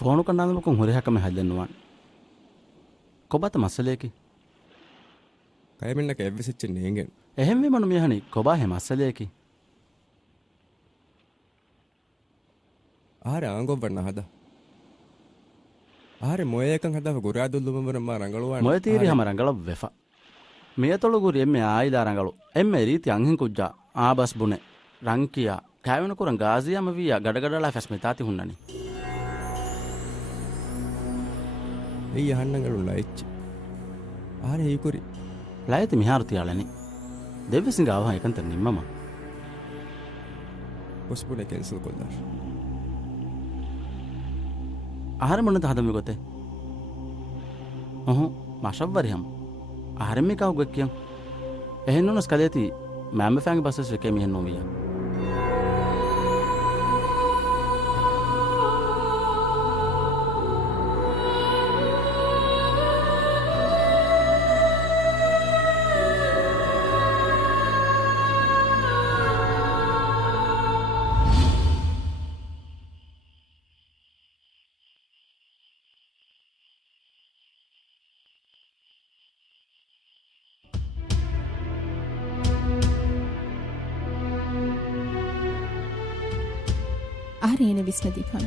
ෆෝනු කණ්ඩායමකම් හොරහැකම හැදෙන්නුවන් කොබත මස්සලේකි කයමින්නක එව්විසිච්ච නේගෙන් එහෙම මනු මියහනි කොබා හෙ මස්සලේකි ආහාර ආංගොවන්න හද ආහාර මොයේකන් හදව ගුරාදුල්ලුමවර මා ರಂಗಳುවාන මොය තීරි හැම ರಂಗල වෙෆා මියතොළු ගුරි එම්මේ ආයිදා ರಂಗಳು එම්මේ රීති අංහින් කුජ්ජා ආබස් බුනේ රංකියා කෑවෙන කුරන් ගාසියම වියා ගඩගඩලා ෆස්මිතාති හුන්නනි එයි අහන්නංගලු ලයිච්චි ආහාර හේකුරි ලයිති මිහාරු තියාලනි දෙවිසින් ගාවා එකන්ත නිම්මම පොස්පුනේ කැන්සල් කොල්ලා ආහාර මොනද හදමි ගොතේ ඔහු මාෂව්වරියම් ආහාර මේ කව ගොක්කියම් එහෙන්නොනස් කලේති මෑම ෆෑන්ගේ බස්සස් එකේ මිහෙන් නොමියා ආරේන විශ්නදීපන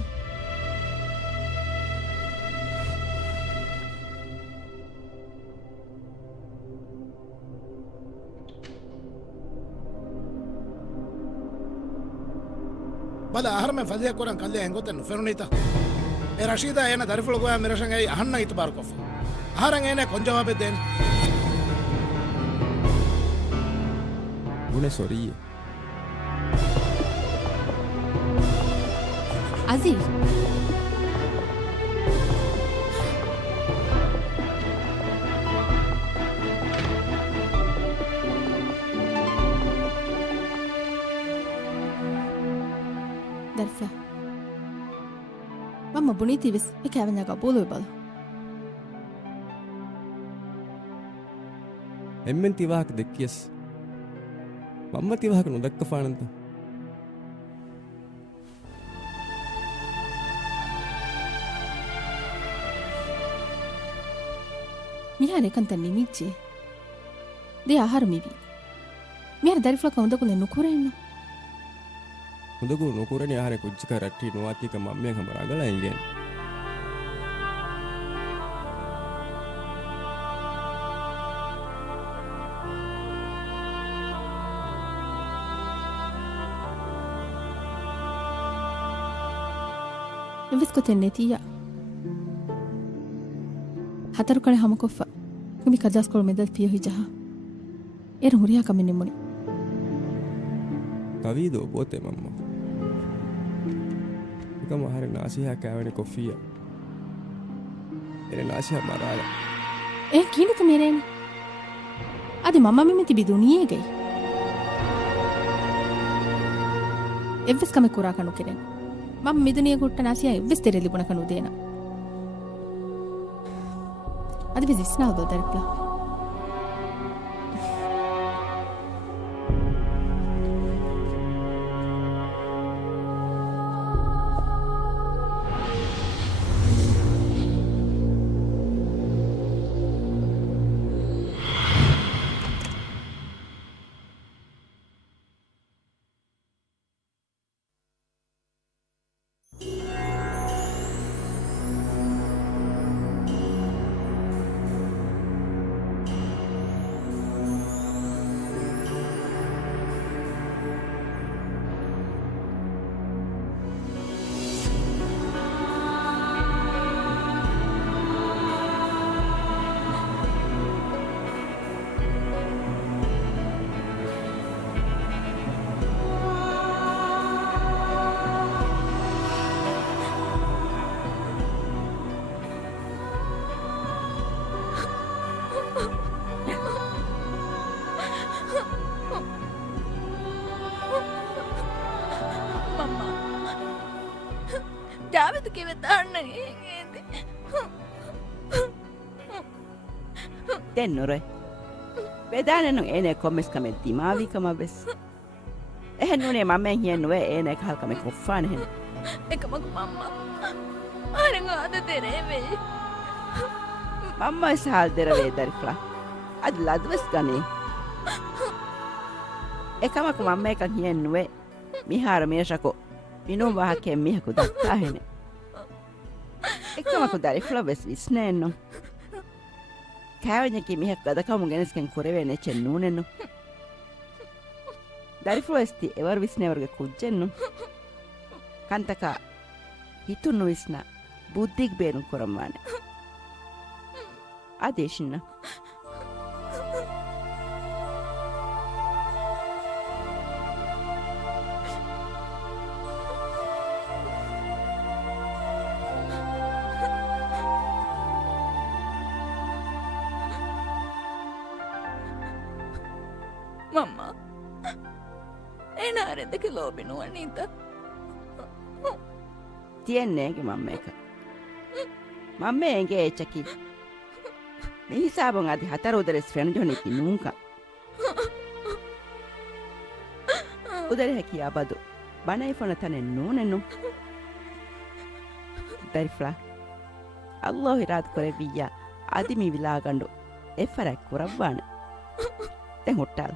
බල ආහාර මේ ෆදියා කොරන් කල්ලේ හංගොතන ෆෙරුනීතා ඒ රෂීදා එන දරිෆුල ගෝයා මිරෂන් ඇයි අහන්න ඉත බාරකොෆ ආහාරන් එනේ කොන් ජවාබෙ දෙන්න බුනේ සොරී අසීල් දර්ෆා මම බුනීති විස් එකවන්නක බෝලුව බල එම්මෙන් තිවාහක දෙක්කියස් මම්ම තිවාහක නොදක්ක ෆානන්ත මිහාර එකන්ත නිමිච්චේ දේ ආහාර මිවි මිහාර දරිෆ්ලක හොඳකුල නුකුරෙන්න හොඳකු නුකුරනේ ආහාර කුච්චක රට්ටි නොවාතික මම්මෙන් හැම රඟලා ඉන්නේ එවිස්කොතෙන්නේ තියා ಹತರು ಕಳೆ ಹಮಕೊಫ ಕುಮಿ ಕಜಾಸ್ಕೊಳು ಮೆದಲ್ ಪಿಯೋ ಹಿಜಹ ಏರು ಹುರಿಯಾ ಕಮಿ ನಿಮ್ಮುನಿ ಕವೀದೋ ಬೋತೆ ಮಮ್ಮ ಇಕಮ ಹರೆ ನಾಸಿಹಾ ಕಾವಣೆ ಕೊಫಿಯಾ ಎರೆ ನಾಸಿಹಾ ಮರಾಳ ಏ ಕೀನಿತ ಮೇರೇನಿ ಅದಿ ಮಮ್ಮ ಮಿಮಿತಿ ಬಿ ದುನಿಯೇ ಗೈ ಎವ್ವಿಸ್ ಕಮೆ ಕುರಾ ಕನು ಕೆರೆನ್ ಮಮ್ಮ ಮಿದುನಿಯೇ ಗುಟ್ಟ ನಾಸಿಹಾ ಎವ್ವಿಸ್ ತೆರೆಲಿ ಬುಣ ಕನು ದೇನ ಅದು ವಿಸ್ನಾಲ್ ದರ್ಪ್ಲ ಜಾವೇದಕ್ಕೆ ವೆದ್ದಾಣ್ಣ දෙන්නොරයි වෙදානනු ඒනේ කොම්මස් කමෙ දිමාවි කම බස් එහෙන් නුනේ මමෙන් හියන් නුවේ ඒනේ කහල් කමෙ කොෆාන හෙන එකමක මම්මා අරඟාද තෙරේවේ මම්ම සහල් දෙරවේ දරිෆලා අද ලදවස් ගනේ එකමක මම්ම එකක් හියෙන්නුවේ මිහාර මේෂකෝ මිනුම් වහකෙන් මිහකු දක්කාහෙන එකමක දරිෆලා වෙස් විස්නෑන්නු කෑවඥකි මිහක් ගදකමු ගෙනස්කෙන් කොරවේ නෙච්චෙන් නූනෙන්නු දරිෆලා එස්ති එවර් විස්නේවර්ග කුජ්ජෙන්නු ಕಂತಕ ಹಿತುನ್ನು ವಿಸ್ನ ಬುದ್ಧಿಗ್ ಬೇನು ಕೊರಮ್ಮಾನೆ ಆದೇಶಿನ್ನ මම්ම ඒනාරෙදක ලෝබිනුව නීත තියෙන්නේගේ මම්ම එක මම්ම එගේ එච්චකි මිහිසාබන් අධි හතර උදරෙස් ෆෙනජොනෙකි නූංක උදර හැකියා බදු බණයි ෆොන තනෙන් නූනෙන්නු දරිෆ්ලා අල්ලාහ් ඉරාද කොරෙවියා අදිමි විලාගಂಡು එෆරක් කුරබ්වාන දැන් හොට්ටල්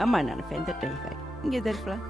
අම්මා නන ෆෙන්දට එකයි ඉගේ දරිෆ්ලා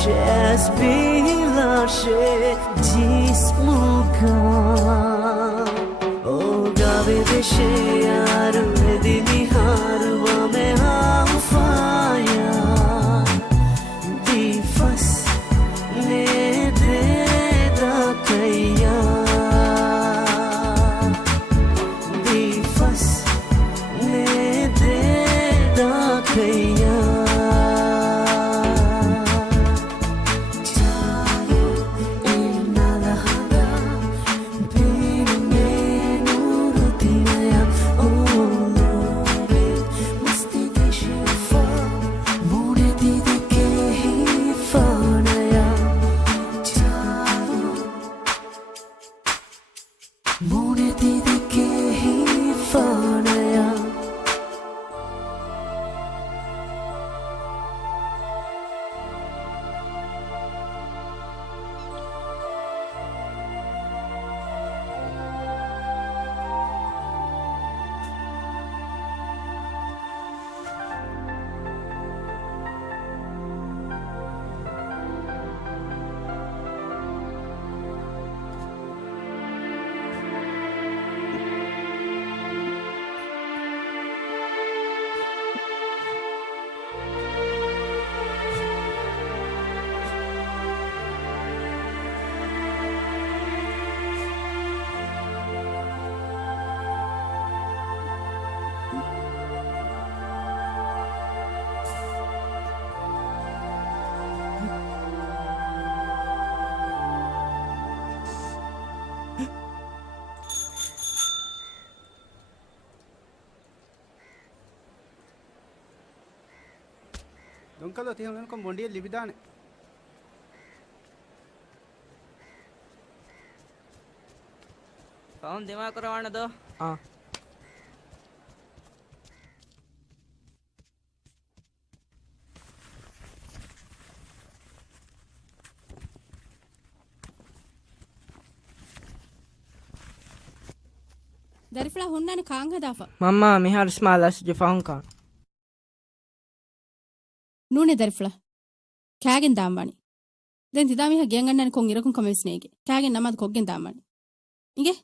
शेस बिला शे जिस्मुका ओ गावे देशे यार दिनी हारवा में हम फाया दीफस ने दे दा कैया दीफस ने दे दा कैया Nunca lo tienen con buen día libidane. Phone दिमाग करवाने दो. हाँ. දරිෆලා හොන්නන කාං හදාෆා Mama mihar smalas je phone kan. නූනේ දරිෆලා කෑගෙන් දාම්බානි දැන් තිදා මිහ ගෙන් ගන්නන කොන් ඉරකුන් කමෙස් නේගේ කෑගෙන් නමද කොග්ගෙන් දාම්බානි ඉගේ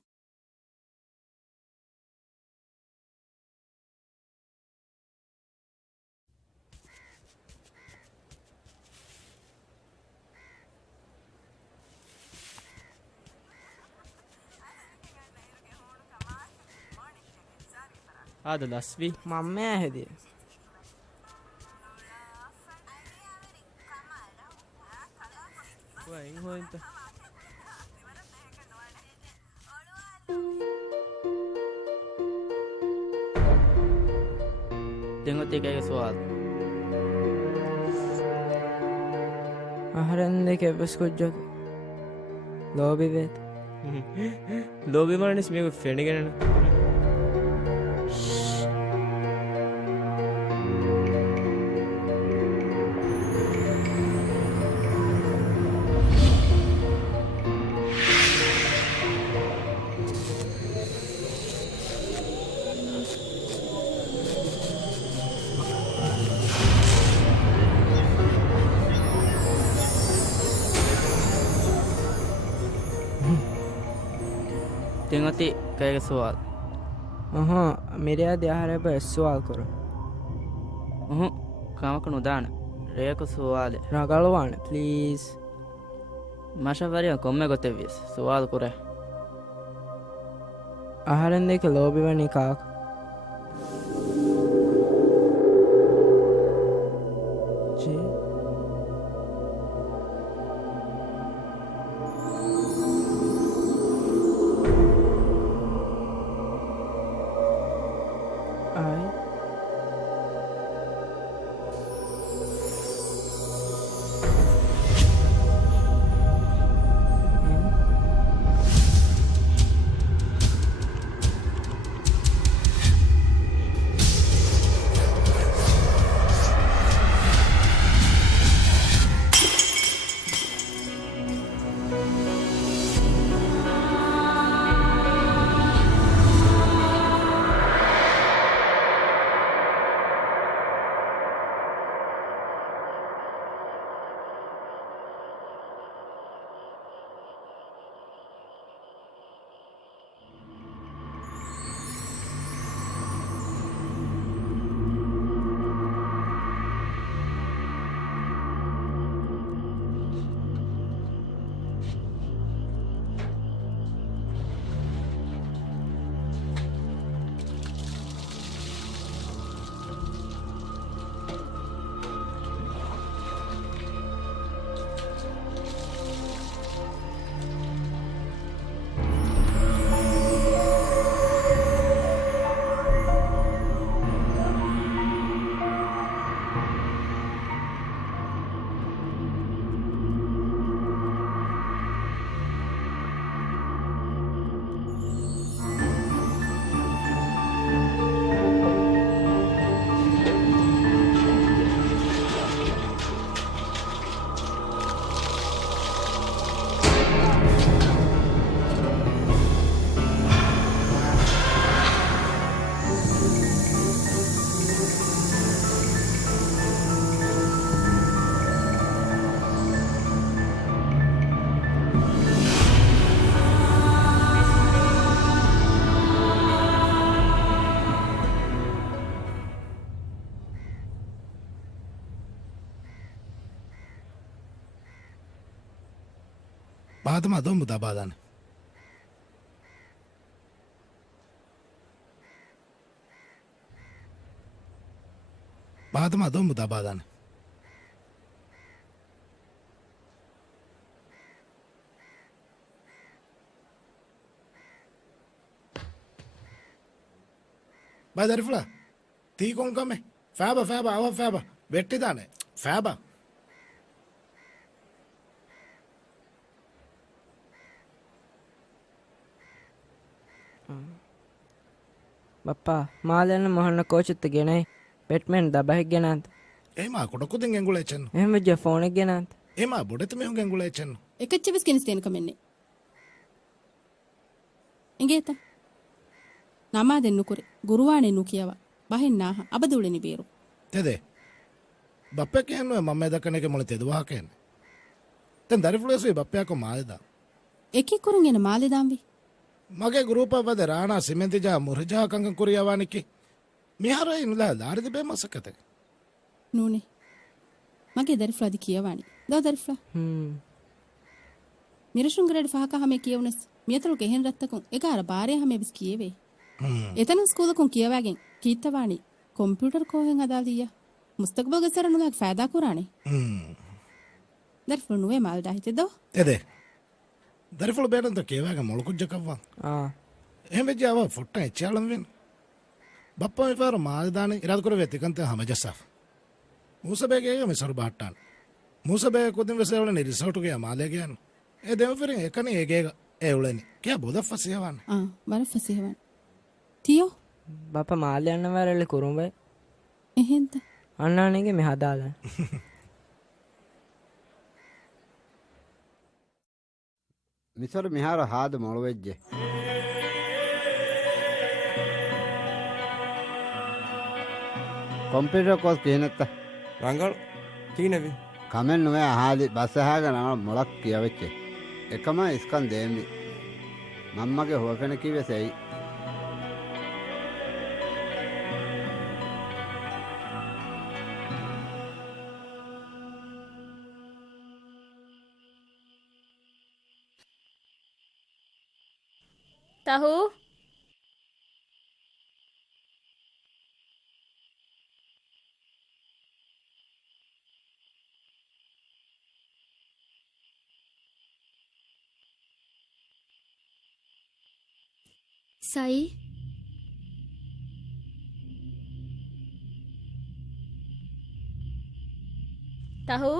هذا الأسفي ماما هدي وين هو أنت tengo tiga سؤال أهرن كيف بس كوجك لوبي بيت لوبي ما نسميه فيني كنا tengo tiga سؤال मेरे याद यार है बस सवाल करो काम करूँ दान रेको सवाल रगलवान प्लीज माशा वरिया कम्मे गोते विस सवाल करे आहारन देख लोबी वनी काक जी පාතම අදොම්බු තබාදාන පාතම අදොම්බු තබාදාන Badarifla, tea con come? Faba, ava faba. Vettidane. Faba. බප්පා මාලයන මොහන්න කෝචිත්ත ගෙනයි පෙට්මෙන් දබැක් ගෙනන්ත ඒමා කොඩකුතින් ඇංගුලේචන් එහෙම වෙජ්ජ ෆෝනෙක් ගෙනන්ත ඒමා බොඩත මෙහුන් ඇංගුලේචන් එකච්චිවිස් කෙනෙස් තේන කමෙන්නේ ಇಂಗೇತ ನಮಾದೆನ್ನು ಕುರೆ ಗುರುವಾಣೆನ್ನು ಕಿಯವ ಬಹೆನ್ನಾಹ ಅಬದುಳಿನಿ ಬೇರು ತೆದೆ ಬಪ್ಪೆಕೇನು ಮಮ್ಮೆ ದಕ್ಕನೆಗೆ ಮೊಳೆ ತೆದುವಾಕೇನು ತೆನ್ ದರಿಫುಳೇಸು ಬಪ್ಪೆಯಾಕೋ ಮಾಲಿದ ಎಕಿ ಕುರುಂಗೆನ ಮಾಲಿದಾಂವಿ ಮಗೆ ಗ್ರೂಪ ಬದೆ ರಾಣಾ ಸಿಮೆಂತಿಜಾ ಮುರಿಜಾ ಕಂಗಂ ಕುರಿಯವಾನಿಕ್ಕಿ ಮಿಹಾರ ಇನ್ಲ ದಾರಿದಿ ಬೇ ಮಸಕತೆ ನೂನೆ ಮಗೆ ದರಿಫುಳದಿ ಕಿಯವಾಣಿ ದೋ ದರಿಫುಳ ಮಿರಶುಂಗರೆಡ್ ಫಾಕ ಹಮೆ ಕಿಯವನಸ್ මියතරුක එහෙන් රත්තකුන් එකාර බාරය හැම බිස් කියවේ එතන ස්කූලකුන් කියවගෙන් කීත්තවාණි කොම්පියුටර් කෝහෙන් අදාලිය මුස්තක්බල් ගසරනුගක් ෆෑදා කුරානේ දර්ෆුල් නුවේ මාල් දාහිතෙදෝ එදේ දර්ෆුල් බේරන්ත කියවගෙන් මොලකුජ්ජකවවා එහෙම වෙජ්ජාව ෆොට්ට එච්චාලම් වෙන බප්පා මෙපාර මාල් දානේ ඉරාද කර වෙතිකන්ත හැමජස්සාෆ ಮೂಸಬೇಗೆ ಮಿಸರು ಬಾಟ್ಟಾನ್ ಮೂಸಬೇ ಕುದಿನ ವೆಸೆವಳ ನಿ ರಿಸೋರ್ಟ್ಗೆ ಮಾಲೆಗೆ ಏ ದೇವಫಿರಿ ಏಕನೆ ಹೇಗೆ එවලනි කිය බොද ෆසියවන්න බර ෆසියවන්න තියෝ බප මාල්‍යන්න වැරල්ලි කුරුම්බයි එහෙන්ත අන්නානගේ මෙහදාල මිසර මිහාර හාද මොළවෙජ්ජෙ කොම්පියුටර් කෝස් කියනත්ත ರಂಗಳು ತೀನವಿ කමෙන් නුවේ අහාලි බස්සහාග නම මොලක් කියවෙච්චේ එකම ඉස්කන් දේම්දි මම්මගේ හොෆෙන කිව්වේ සෙයි තහු සයි තහු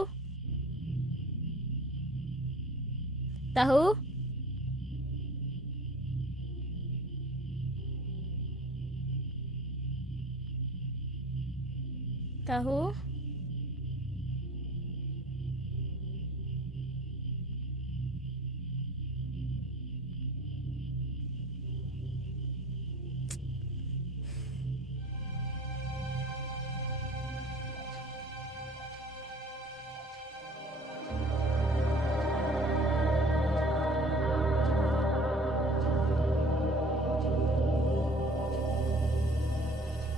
තහු තහු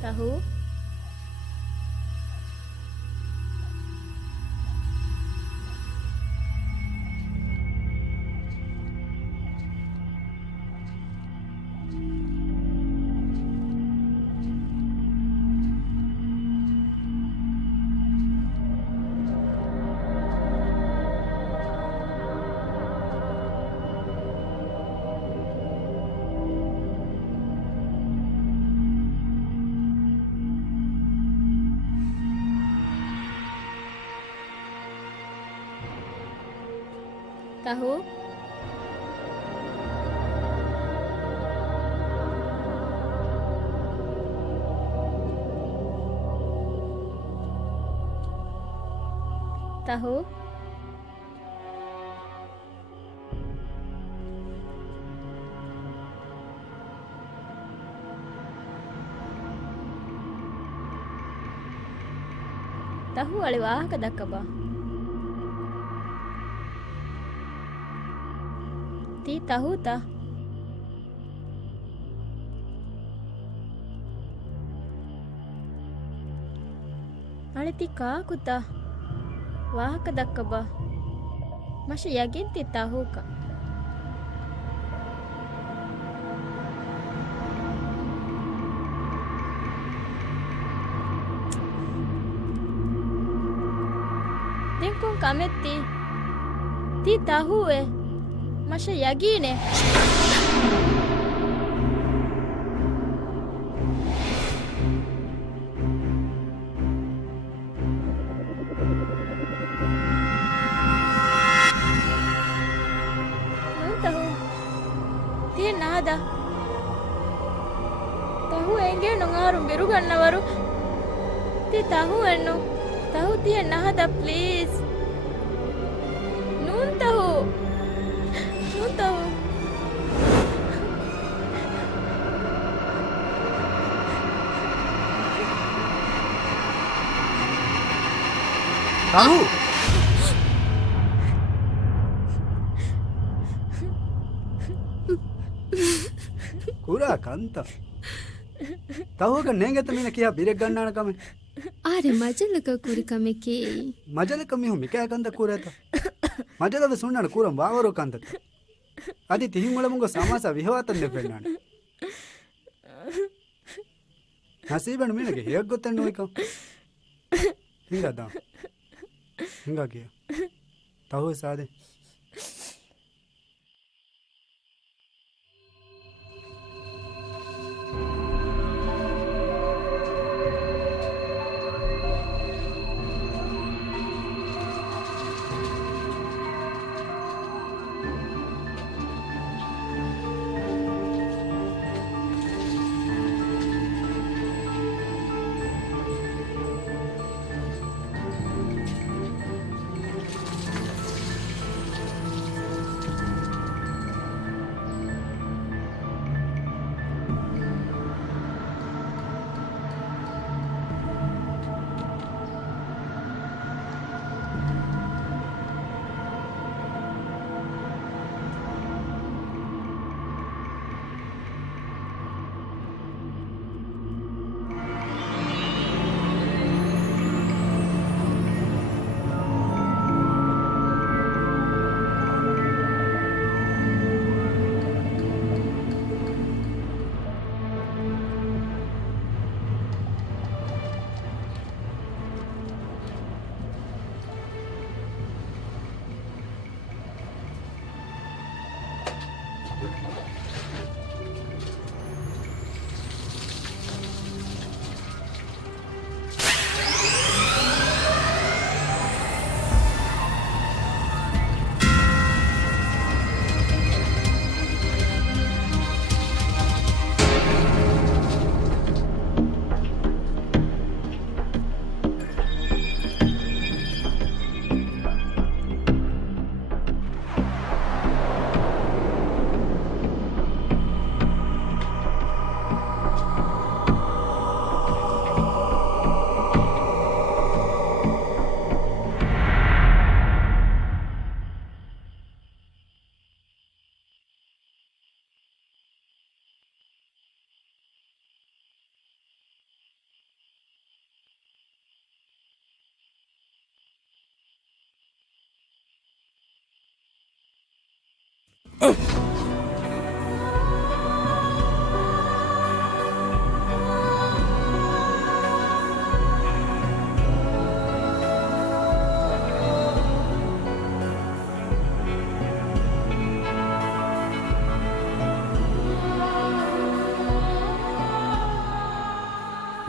තහු තහු තහු තහු අලි වාහක දක්කබා ती तहूता अरे ती का कुता वाहक दक्कबा මශ යගින් ති තහූක දෙන්කුන් කමෙත්ති ති තහුවේ මශ යගීනේ tahu enge nongarum beru gannavaru ti tahu enno tahu tiye nahada please nun tahu tahu kurang kanta tahu kan nengat mina kiya birek ganna na kame are majalaka kuri kame ke majalaka mi humi kya kanta kurata majalaka sunna kuram bawaro kanta adi tihimula mungo samasa vihawatan ne pennana nasiban mina ke hek gotten no ikam hinga kiya tahu sade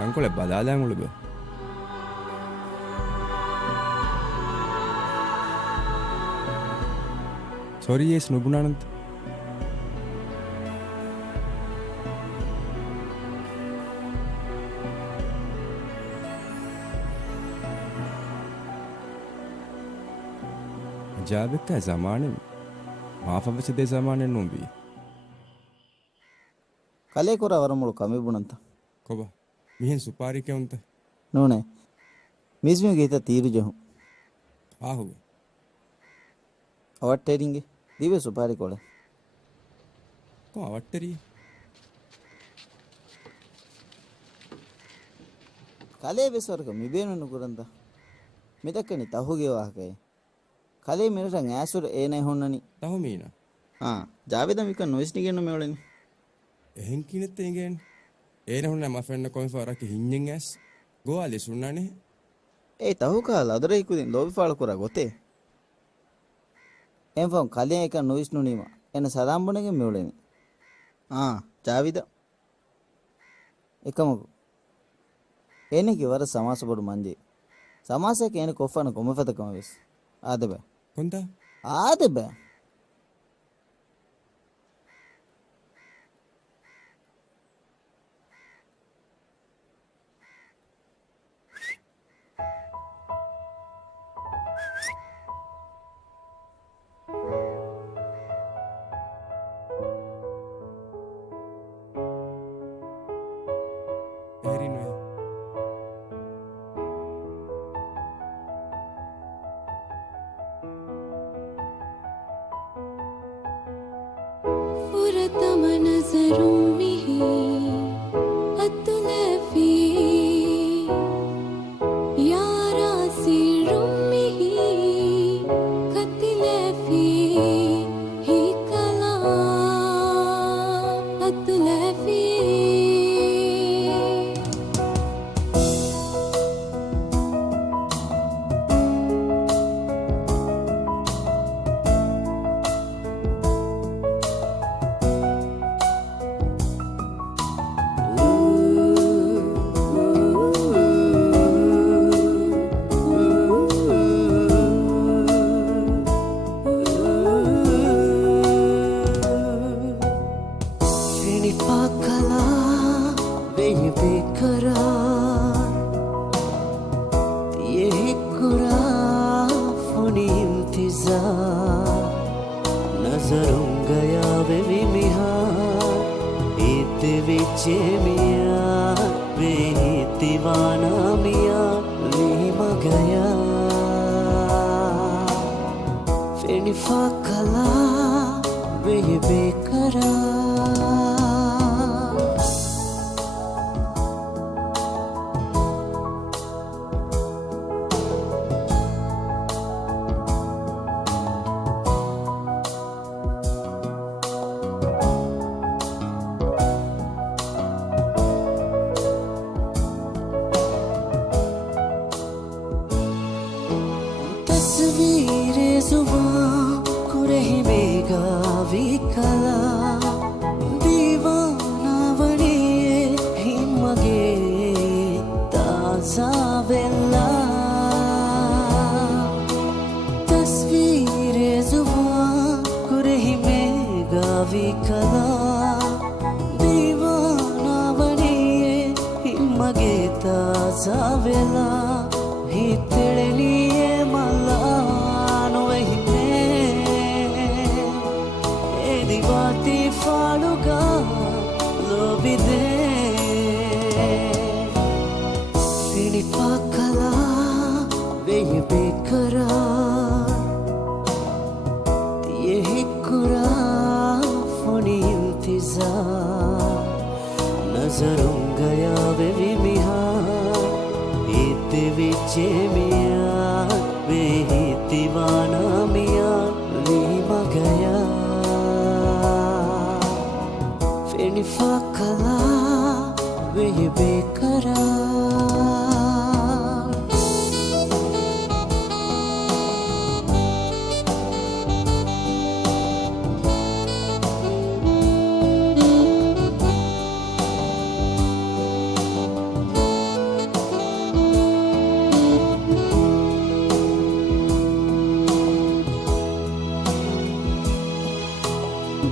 Angkole badalan ulu be. Sorry yes nugunanant. जाबिक का ज़माने में माफ़ अब से दे ज़माने नूंबी कले कोरा वरमुल कमी बुनंता कोबा मिहन सुपारी क्या उनता नूने मिज़ में गीता तीर जो हूँ आहो अवट्टेरिंगे दीवे सुपारी कोले को अवट्टेरी कले बेसर का मिबेनु नुकुरंता मितक्कनी ताहुगे वाह के කලේ මෙරට ඈසුර ඒනේ හොන්නනි තහමීන ජාවිදම් වික නොයිස් නිගෙන්න මෙවලනි එහෙන් කිනෙත් එගෙන් ඒන හොන්න මෆෙන්න කොන් ෆරක හින්නෙන් ඇස් ගෝවාලි සුන්නනේ ඒ තහුකාල අදර ඉකුදින් ලෝබි ෆාල කුරා ගොතේ එම්ෆම් කලේ එක නොයිස් නුනීම එන සදාම්බුණගෙන් මෙවලනි ජාවිද එකමකු ඒනෙකි වර සමාස බොඩු මන්ජේ සමාසයක එන කොෆන කොමෆතකම වෙස් ආද බෑ කොන්ද ආද බෑ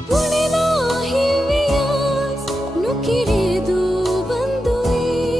Pune na hi vias, no querido bandoe.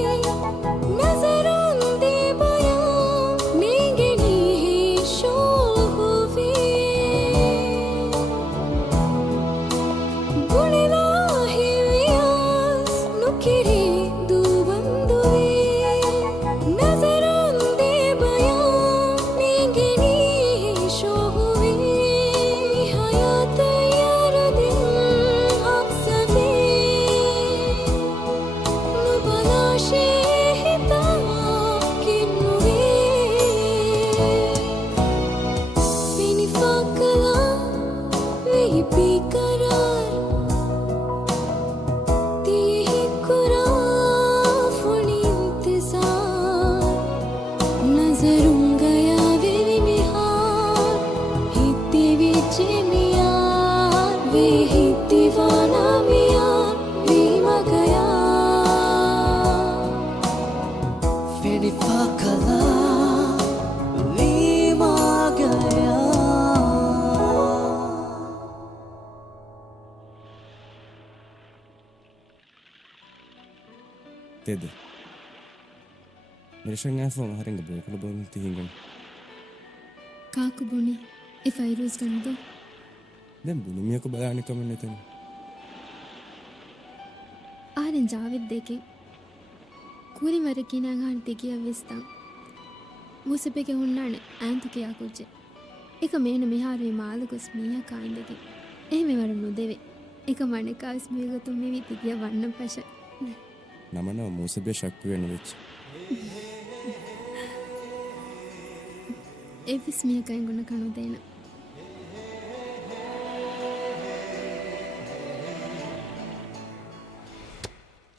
वे दीवाना मिया बीमा गया फिर पाकला बीमा गया Tede. Mereshan afo harenga bokala bon tihingan. කාකු බොනේ ඒ ෆයිරෝස් ගන්නද දැන් බුනිමියක බලන්න කම නැතන. ආරෙන් ජාවිද් දෙකේ කුරි වරකින ගන්න තිකිය වෙස්තම් මුසපෙක හුන්නාන ඇන්තු කියා කුච්චේ එක මේන මෙහාරේ මාලකුස් මීයා කායින්දකේ එහෙම වර නොදෙවේ එක මණකාස් මේගතුම් මේ විතිකිය වන්න පශ නමන මුසබේ ශක්ති වෙන වෙච්ච. එවිස් මිය කයින් ගුණ කනු දෙන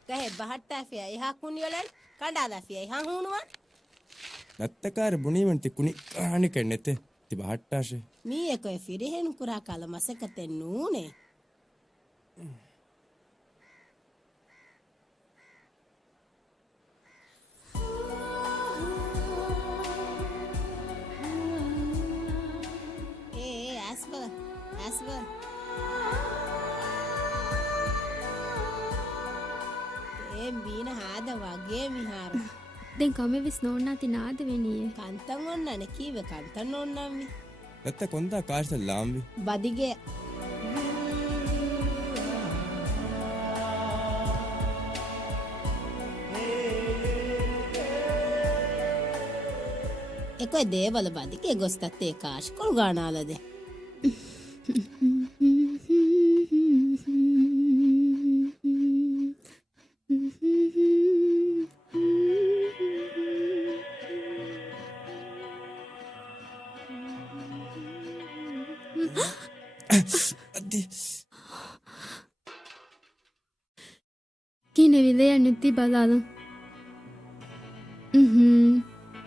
කහෙ බහට්ටා ෆියා එහා කුණියලන් කණ්ඩාලා ෆියා එහා හුනුවා නැත්තකාර බුනීමන් තිකුණි කාණි කන්නේතේ ති බහට්ටාෂේ මී එකේ ෆිරිහෙන් කුරා කාල මසකතේ නූනේ Aswa. බීන හාද වගේ මිහාර දැන් කම විස් නෝන්නා තිනාද වෙනියේ කන්තන් ඔන්නනේ කීවේ කන්තන් ඕන්නම්මි නැත්ත කොන්දා කාර්ස ලාම්වි බදිගේ එකොයි දේවල බදිගේ ගොස්තත් ඒ කාශ් කොල් ගානාලද කිනවිල යන්නති බලාල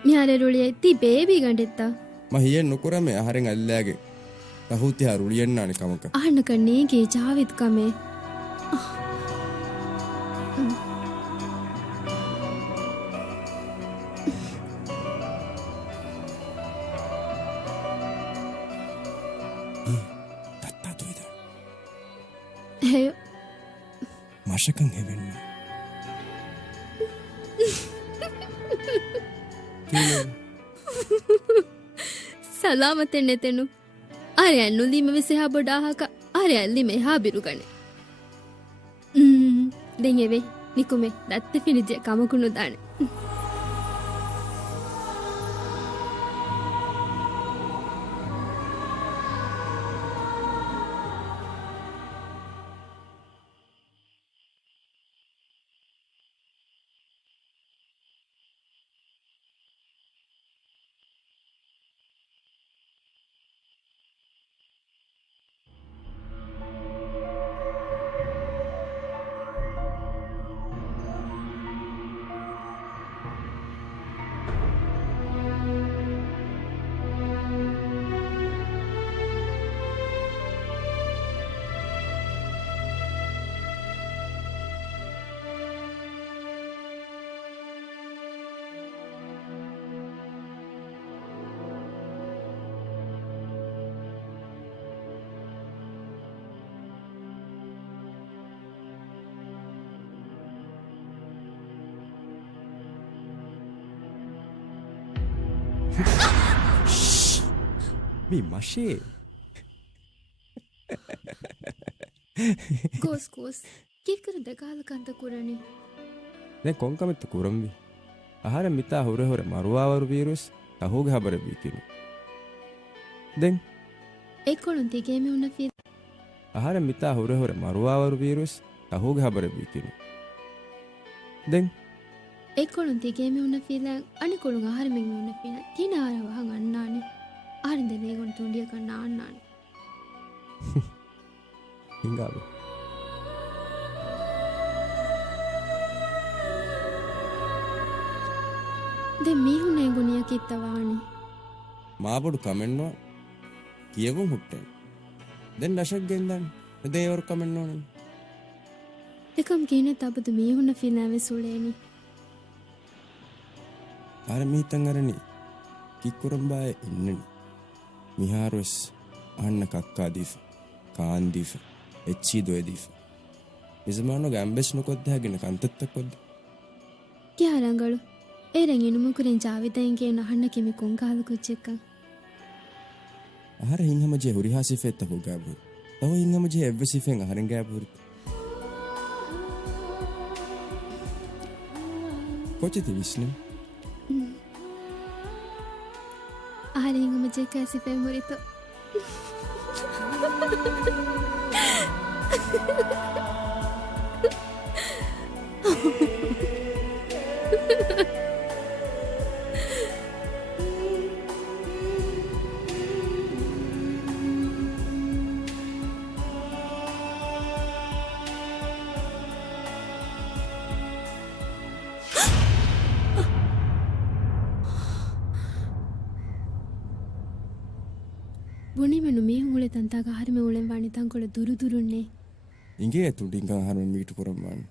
මෙහාර රුලිය ඇති බේබී ගඩෙත්තා මහියෙන් නොකරම අහරෙන් අල්ලෑගේ තහුති හරුලියෙන්නානි කමක අහන්න කන්නේගේ ජාවිත්කමේ මශකන් හෙවෙන්න සලාමතෙන් නෙතෙනු අර ඇන්නුලීම විසහා බොඩාහක අර ඇල්ලි මෙහා බිරුගනේ දෙන් එවේ නිකුමේ දත්ත ෆිනිජ කමකුණු දානේ මේ මෂේ කෝස් කීකර දකාලකන්ත කුරණි දැන් කොන්කමෙත් කුරම්වි ආහාර මිතා හොර මරුවාවරු වීරස් අහෝගේ හබර බීකිනු දැන් ඒකොළුන් තිගේමි උන්න ෆී ආහාර මිතා හොර මරුවාවරු වීරස් අහෝගේ හබර බීකිනු දැන් ඒකොළුන් තිගේමි උන්න ෆීලා අනිකොළුන් ආහාර මෙන් උන්න ෆීන තිනාර වහන් අන්නානේ ආරෙන්ද මේගොන් තුන්ඩිය කන්න ආන්නානේ හිඟාව දැන් මීහුනේ ගුණිය කිත්තවානේ මාබොඩු කමෙන්නවා කියවුම් හුට්ටේ දැන් රශක් ගෙන්දන් එදේ කමෙන්න්න ඕන එකම් කියන තබතු මීහුන්න ෆිල්නාවේ සුලේනි අර මීතන් අරණි කික්කුරම්බාය ඉන්නනි මිහාරුවෙස් අන්න කක්කාදීෆ කාන්දීෆ එච්චී දොයදීෆ මිසමානො ගම්බෙස් නොකොද්දෑගෙන කන්තත්තකොද්ද යාරංගලු ඒරෙන් ඉනුමුකුරින් ජාවිතයන්ගේ නහන්න කෙමි කොංකාල කුච්චෙක්ක අහර හිංහමජේ හුරිහාසිෆෙත් තහු ගෑබුරු තව හිංහමජේ එව්වසිෆෙන් අහරෙන් ගෑබුරු කොච්චති විශ්නම් ආරෙන් මජේ කැසිෆෙන් මුරිතෝ බුණිමනු මේ හුලේ තන්තාග හරිම උලෙන් වනි තංකොල දුරුදුරුන්නේ ඉගේ තුඩිංගා හරම මීට කොරම්මාන්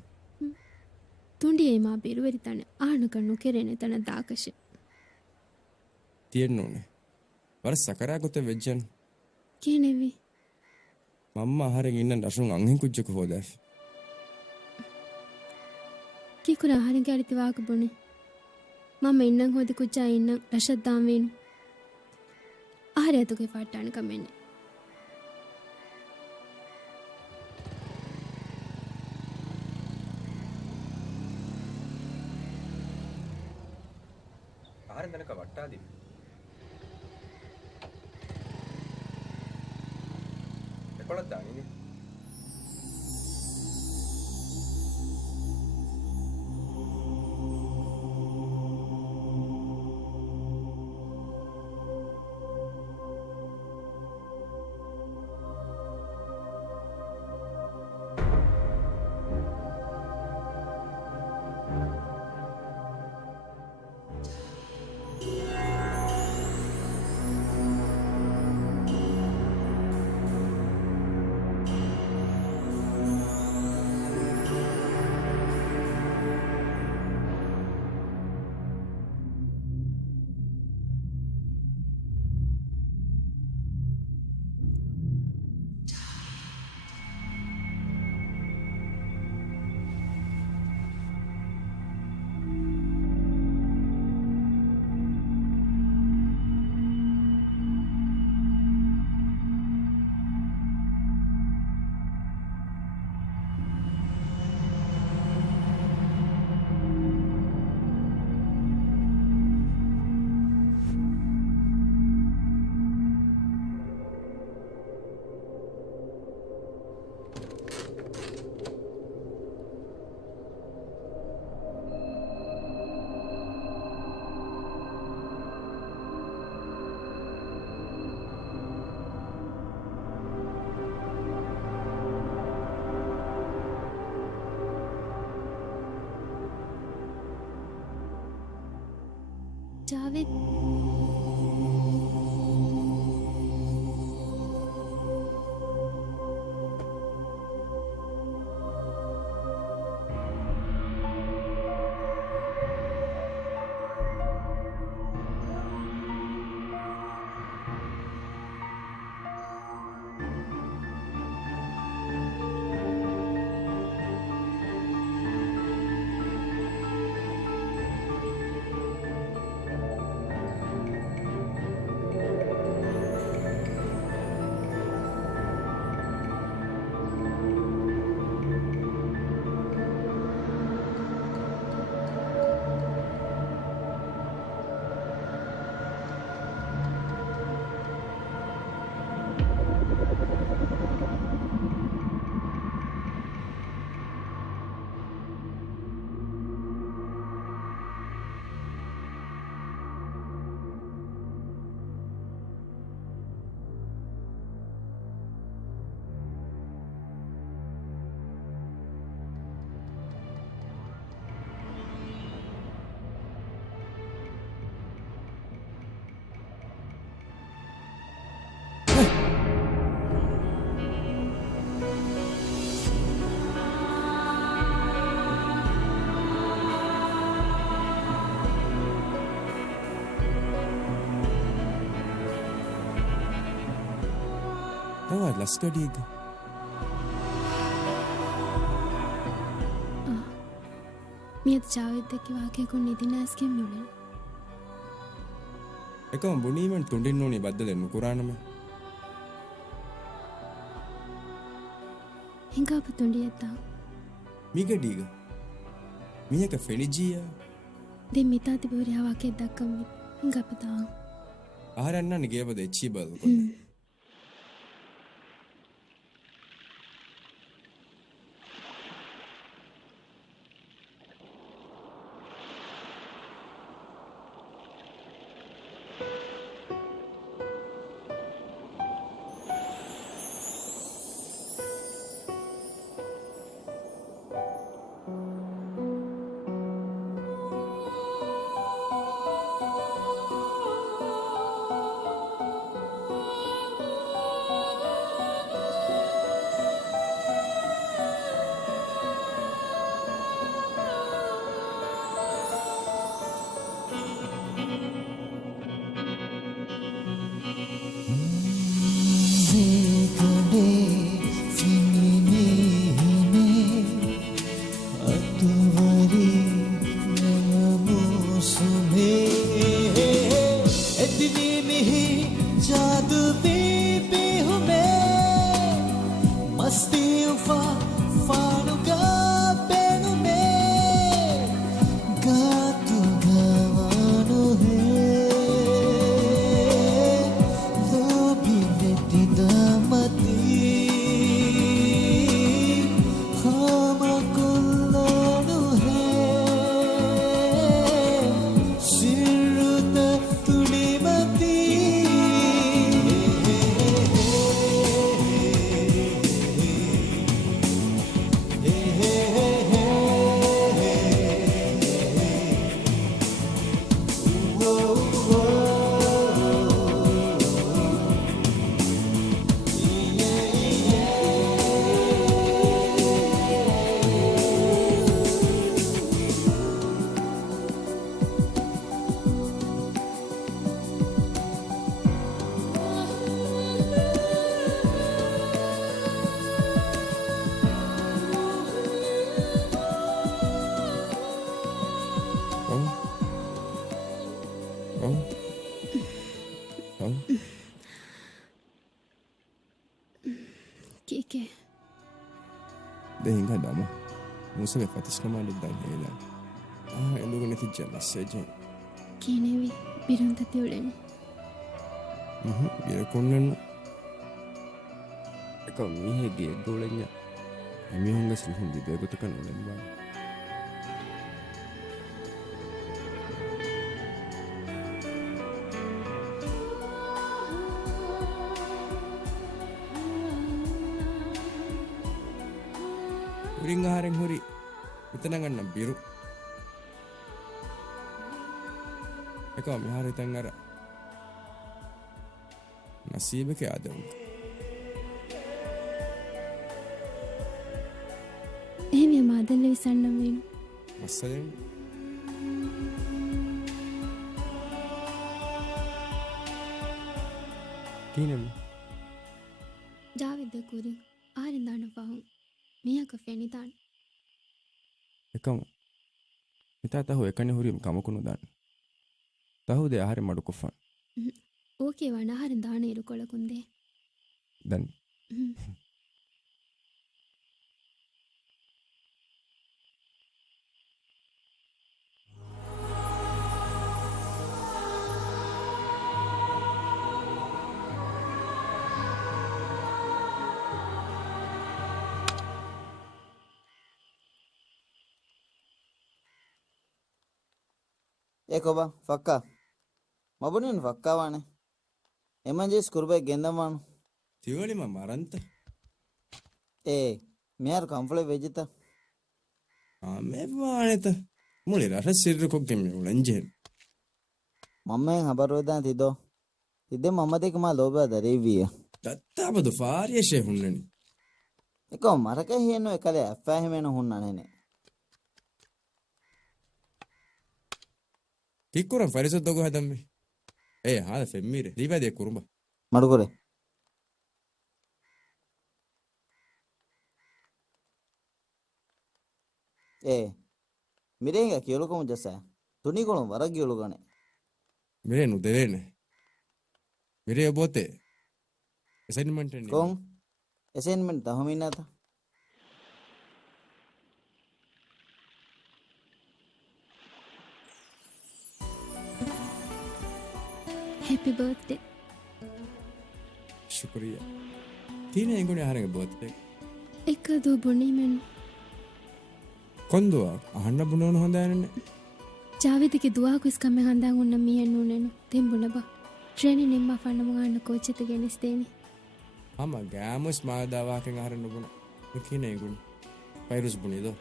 තුන්ඩියේ මා බිරුවරි තන ආනකන්නු කෙරෙන තන දාකශ තියෙන්න ඕනේ වර සකරා ගොත වෙජ්ජන් කියනෙවි මම්ම ආහාරෙන් ඉන්න දශුන් අංහෙන් කුජ්ජක හොදැස් කිකුර ආහාරෙන් කැරිති වාක බොනේ මම ඉන්නම් හොද කුජ්ජා ඉන්නම් රෂද්දාම් වේනු ආහාරය තුගේ පාට්ටාන කමෙන්නේ ආහාරෙන් දනක වට්ටාදී එකොලත් දාන්නේ ජාවෙත් එකවා ලස්කඩීක මියත් ජාවිත් එක්ක වාකයකුන් නිදිනෑස්කෙම් නුලෙන් එකම බුණීමෙන් තුඩින් ඕනේ බද්දලෙන්නු කුරානම ಹಿಂಗಾಪ ತುಂಡಿಯತ್ತ මිගඩීග මියක ෆෙනිජිය ದೆ ಮಿತಾತಿ ಬೋರಿ ಹವಾಕೆ ದಕ್ಕಮ್ಮಿ ಹಿಂಗಾಪತಾ ආරන්නන්න ගේවද එච්චි බල කොන්න කීකේ දෙහිංග දම මුසගේ පතිස්නමාලුත් දන් හේලා එඳුගන තිච්ච මැස්සේජ කීනෙවි බිරුන්තති උලෙන බිරකොන්නන්න එක මිහෙගේ ගෝලෙන්ය එමිහුන්ග සිල්හුන් දිදයගොතක නොලෙන්වා උරින් ආහාරෙන් හොරි එතන ගන්න බිරු එකව මෙහාර ඉතින් අර නසීබක ආදම් එහෙම මාදල්ල විසන්නම් වෙන මස්සලෙන් කීනම් ජාවිද්ද කුරි ආරින් දාන්න පහුම් මියක ෆෙනිතාන් එකම මිතා තහු එකනේ හුරිම් කමකුණු දාන්න තහු දෙ ආහාර මඩු කොෆන් ඕකේ වණ ආහාරෙන් දාන ඉරු කොලකුන්දේ දැන් ఏకోబా ఫక్క మబు నేను ఫక్కావానే ఏమని చేసి కురుబాయి గెందమ్మాను తివళి మా మరంత ఏ మేరు కంఫలే వెజిత మేవానేత ములి రహస్య కొక్కె మీ ఉలంజే మమ్మే హబరోదా తిదో తిదే మమ్మదికి మా లోబా దరేవియ దత్తాబదు ఫారియషే హున్నని ఏకో మరక హేను ఎకలే అఫాహిమేన హున్ననేనే Kikkuran farisottogo hadammi. Haada femmire. Dibade kurumba. Madugore. ಏ ಮಿರೇಂಗ ಕೇಳುಕೊಮ ಜಸ ತುನಿಗಳು ಹೊರಗೆ ಕೇಳುಗಣೆ ಮಿರೇನು ದೇವೇನೆ ಮಿರೇ ಬೋತೆ ಅಸೈನ್ಮೆಂಟ್ ಕೋಂ ಅಸೈನ್ಮೆಂಟ್ ತಹಮಿನಾತ Happy birthday. ಶುಕ್ರಿಯಾ ತೀನೆ ಎಂಗುಣಿ ಆಹಾರಂಗ ಬೋತೆ එකදු බුණීමෙන් ಕೊಂದುವ ಅಣ್ಣ ಬುಣೋನು ಹೊಂದಾನೆ ජාවිතික දුවාකුස් කම හඳන් උන්න මියන් උනෙනු තෙම්බුණ බා ට්‍රේනි නිම්ම ෆන්න මුගන්න කෝච්චිත ගෙනස් දෙනි ಅಮ್ಮ ಗ್ಯಾಮಸ್ ಮಾದಾವಾಕೆಂಗ ಆಹಾರನ್ನು ಬುಣ ಕಿನೆ ಎಂಗುಣಿ ಪೈರುಸ್ ಬುಣಿದೋ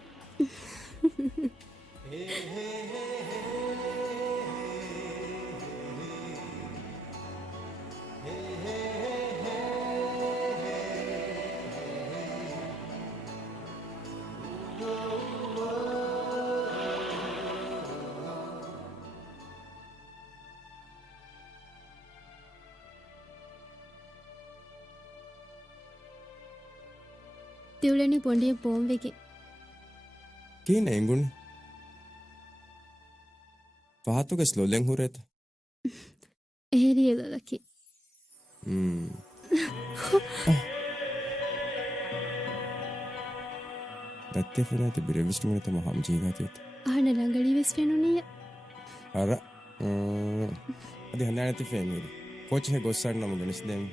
තිවුලනි පොඩිය බෝම්බෙකි ಕಿನೆ ಎಂಗುಣಿ ಪಹಾತುಗೆ ಸ್ಲೋಲೆಂಗ್ ಹುರೇತ එහෙරියලලකි ದತ್ತೆ ಫಿರಾತೆ ಬಿರೆವಿಸ್ಟ್ ಮುನೆ ತಮ ಹಮ್ ಜೀಗಾತಿತ್ ආන ළඟලි වෙස් වෙනුනිය ಅರ ಅದಿ ಹನ್ನಾಣತಿ ಫೇಮಿಲಿ ಕೋಚ್ ಹೆ ಗೊಸ್ಸಾಡ್ ನಮ ಗಣಿಸ್ ದೇಮ್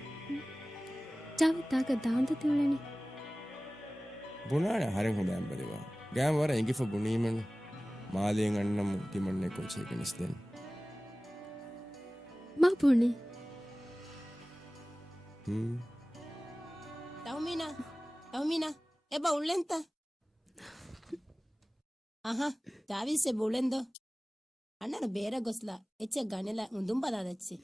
ජාවිතාක දාන්ත තිවුලනි ಬುಣಾಣ ಹರೆಂಗ್ ಹೊಂದ ಎಂಬದಿವ ಗ್ಯಾಮ್ ವರ ಎಂಗಿಫ ಬುಣೀಮನ್ ಮಾಲಿಯಂಗ್ ಅಣ್ಣಮ್ ತಿಮಣ್ಣೆ ಕೋಚ್ ಹೆ ಗಣಿಸ್ ದೇಮ್ මා පුණි Taumina, eba ullenta. Aha, Davise bulendo. Annar ಬೇರೆ ಗೊಸ್ಲ ಎಚ್ಚೆ ಗಣೆಲ ಮುಂದುಂಬದಾದಚ್ಚಿ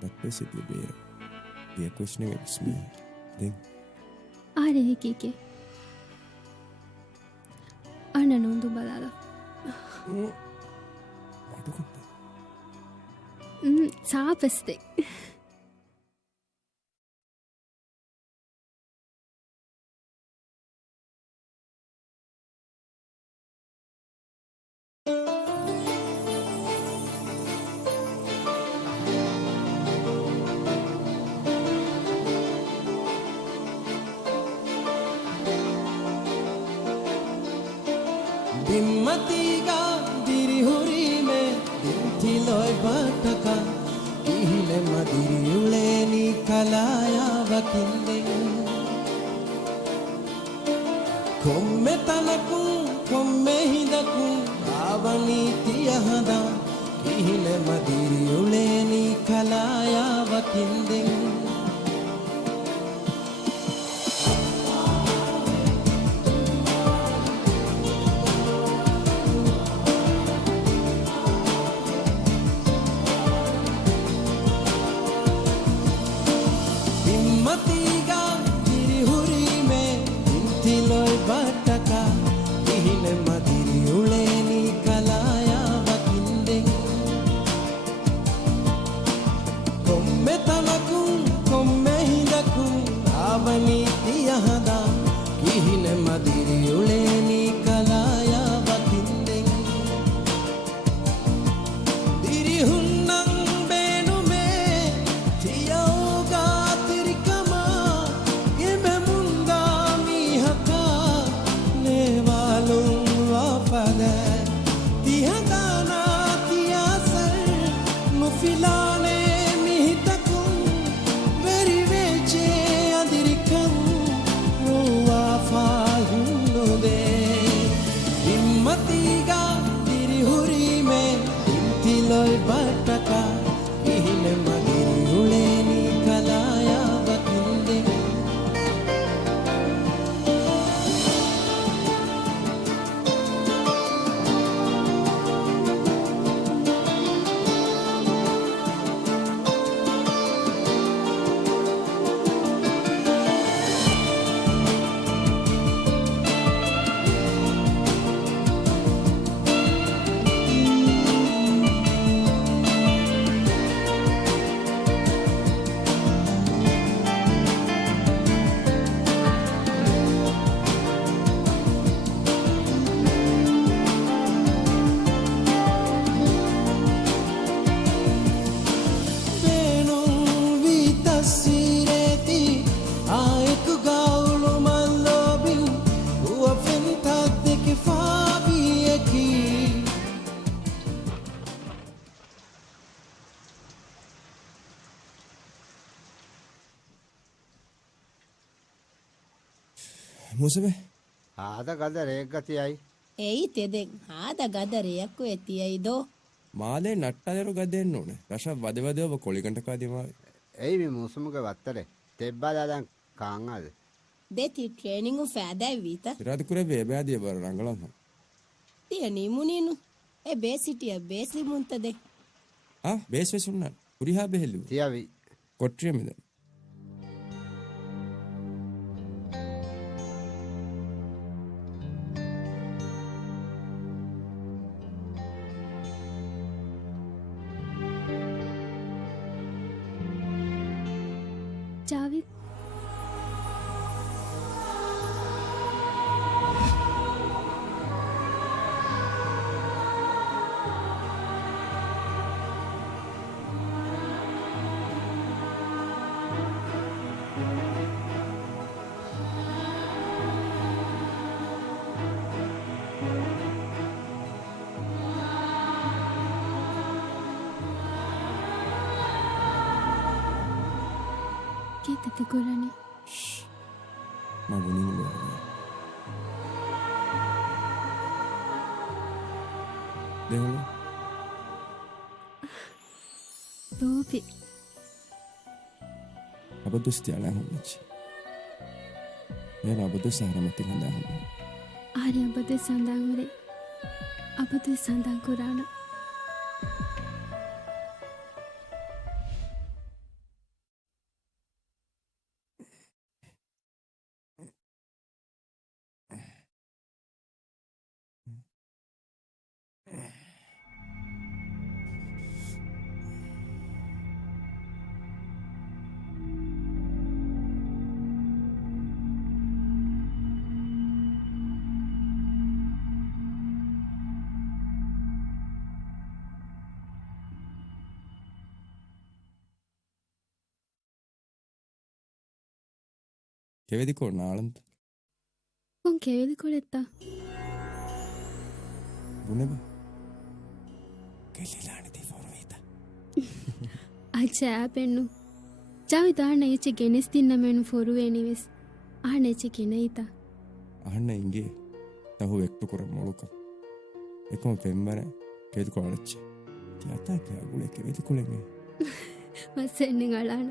But basically, we are questioning it's me. Then, आ रहे कीके ಅಣ್ಣನೊಂದು ಬಲಾದ ಸಾಪಸ್ತೆ Dimmatiga dirihuri me dintiloi bataka ihile madiriyuleni kalaya vakinde komme tanaku komme hidaku avani tiyahada ihile madiriyuleni kalaya vakinde මොසබේ ආද ගද රේග්ගතියයි එයි තෙදෙන් ආද ගද රේයක්කු ඇතියයිදෝ මාදේ නට්ටදරු ගදෙන්න ඕනේ රශ වදවදව කොලිකට කාදිමා එයි මේ මුසුමුග වත්තර තෙබ්බාදාදන් කාංගාද දෙති ට්‍රේනිංගු ෆෑදැයි වීත ඉරාද කුරේ වේබෑදිය බර රංගලන්න තිය නිමුණීනු ඒ බේසිටිය බේසි මුන්තදේ base වෙසුන්නන් උරිහා බෙහෙල්ලු තියවි කොට්‍රියමිද ජාවිත් කීතති ගොලනේ මගුණින් බෑ දෙවල ලෝපි අබදුස්ති අලා හොන්නච්චි నేను అబద్ధ సారమతి నందాను ආරි අබද සඳංවරේ අබද සඳං කුරාණ කෙවෙදිකෝ නාලන්ත උන් කෙවෙදි කොලෙත්තා බුනෙබ කෙල්ලිලානති ෆොරවීත අච්චා පෙන්නු ජාවි දාන්න එච්ච ගෙනෙස් තින්නමෙනු ෆොරුවේනිවෙස් ආන එච්ච කෙනයිත අහන්න ඉංගේ තහු එක්තු කොර මොලුක එකම පෙම්බර කෙවෙදි කොලච්ච තියතා කෑගුලේ කෙවෙදි කොලෙගේ වස්සෙන්නෙන් අලාන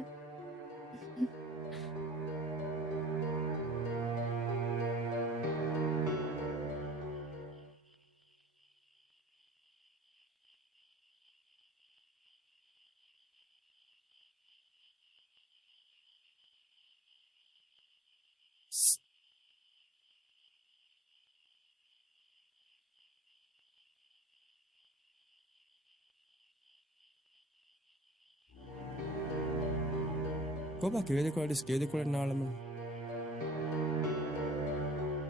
කොබා කෙවෙදි කොලඩිස් කෙවෙදි කොලෙන් නාලම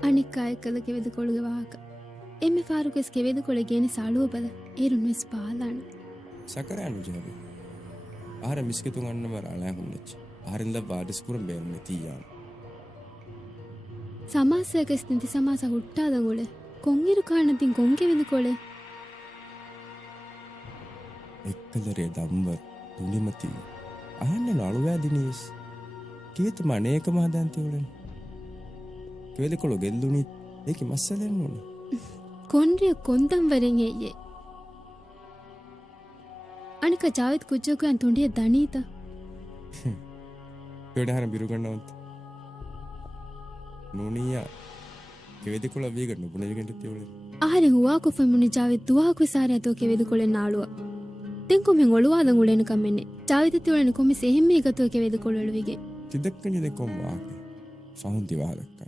අනික් අය කළ කෙවෙදි කොළුගේ වාහක එම්මෙ ෆාරුකෙස් කෙවෙදි කොළේ ගේනි සාලුව බල ඒරුන් වෙස් පාලාන සකරයනු ජාබි ආහාර මිස්කෙතුන් අන්නම රාලෑ හොන්නච්ච ආහාරින්ද වාඩිස් කුරම් බේරුනේ තීයාන සමාසයකස් නිති සමාස ಹುಟ್ಟಾದಂಗುಳೆ ಕೊಂಗಿರು ಕಾಣತಿನ್ ಕೊಂಗೆವಿದು ಕೊಳೆ එක්කලරේ දම්වර් තුනිමති අහන්න නළුවෑදිනීස් කීතුම අනේක මහදන්තිවලෙන් කෙවෙදකොළු ගෙල්ලුනිත් ඒක මස්සලෙන් ඕන කොන්රිය කොන්දම් වරෙන් එయ్యේ අනික ජාවිත් කුජ්ජකයන් තුන්ඩිය දනීත පෙඩහර බිරුගන්නවන්ත නෝනියා කෙවෙදකොළ වීගන්න නුබුණවිගට තිවලෙන් ආරෙ හුවා කොෆමුනි ජාවිත් දුවාකු සාරයතෝ කෙවෙදකොළෙන් නාළුව ತೆಂಕೊಮ್ಮೆ ಒಳುವಾದ ಉಳೇನು ಕಮ್ಮೆನೆ ಚಾವಿತತ್ತಿ ಒಳನು ಕೊಮ್ಮೆ ಸೆಹೆಮ್ಮೆ ಗತುವ ಕೆವೆದು ಕೊಳ್ಳುವಿಗೆ ತಿದ್ದಕ್ಕನಿದೆ ಕೊಮ್ಮ ಆಕೆ ಸೌಂದಿ ವಾದಕ್ಕ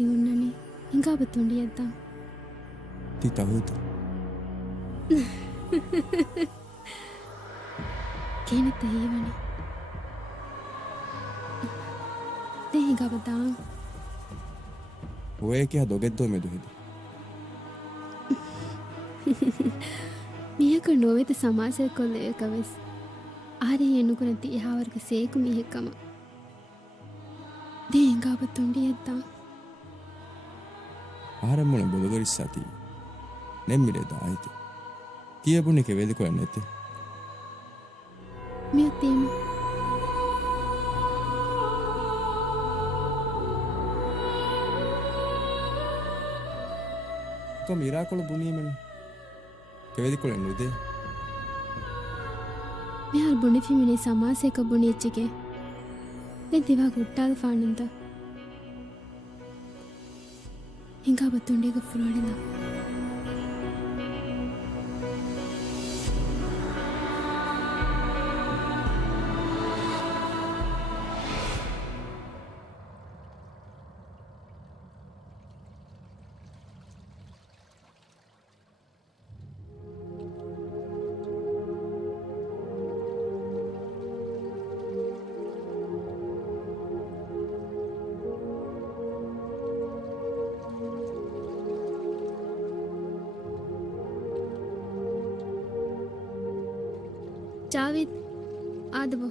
තිවුන්නනේ හිඟාපතුන්ඩියත්තා ති තහුත කෙනෙත ඒවනේ දෙ හිඟාපතාන් ඔය කියා දොගෙද්දෝ මෙදුහිද මියක නොවෙත සමාසය කොල්ල එකවෙස් ආරය එනුකනති එහාවර්ග සේකු මිහෙක්කම දෙ හිඟාපතුන්ඩියත්තා ආරම්මන බොදගරිස් සති නෙම්මිරේද ආයිත කියපුනෙක වෙදි කොන්න ඇති මෙයත්තේම කොම ඉරාකොළ බුණීමන කෙවෙදි කොළෙන් නුදේ මෙහල් බුණිෆිමිනේ සමාසයක බුණිච්චිගේ දැන් දිවා ගොට්ටාද ෆානන්ද හිඟාපතුන්ඩේක ෆුරාඩිලා ಜಾವೇದ್ ಆದವು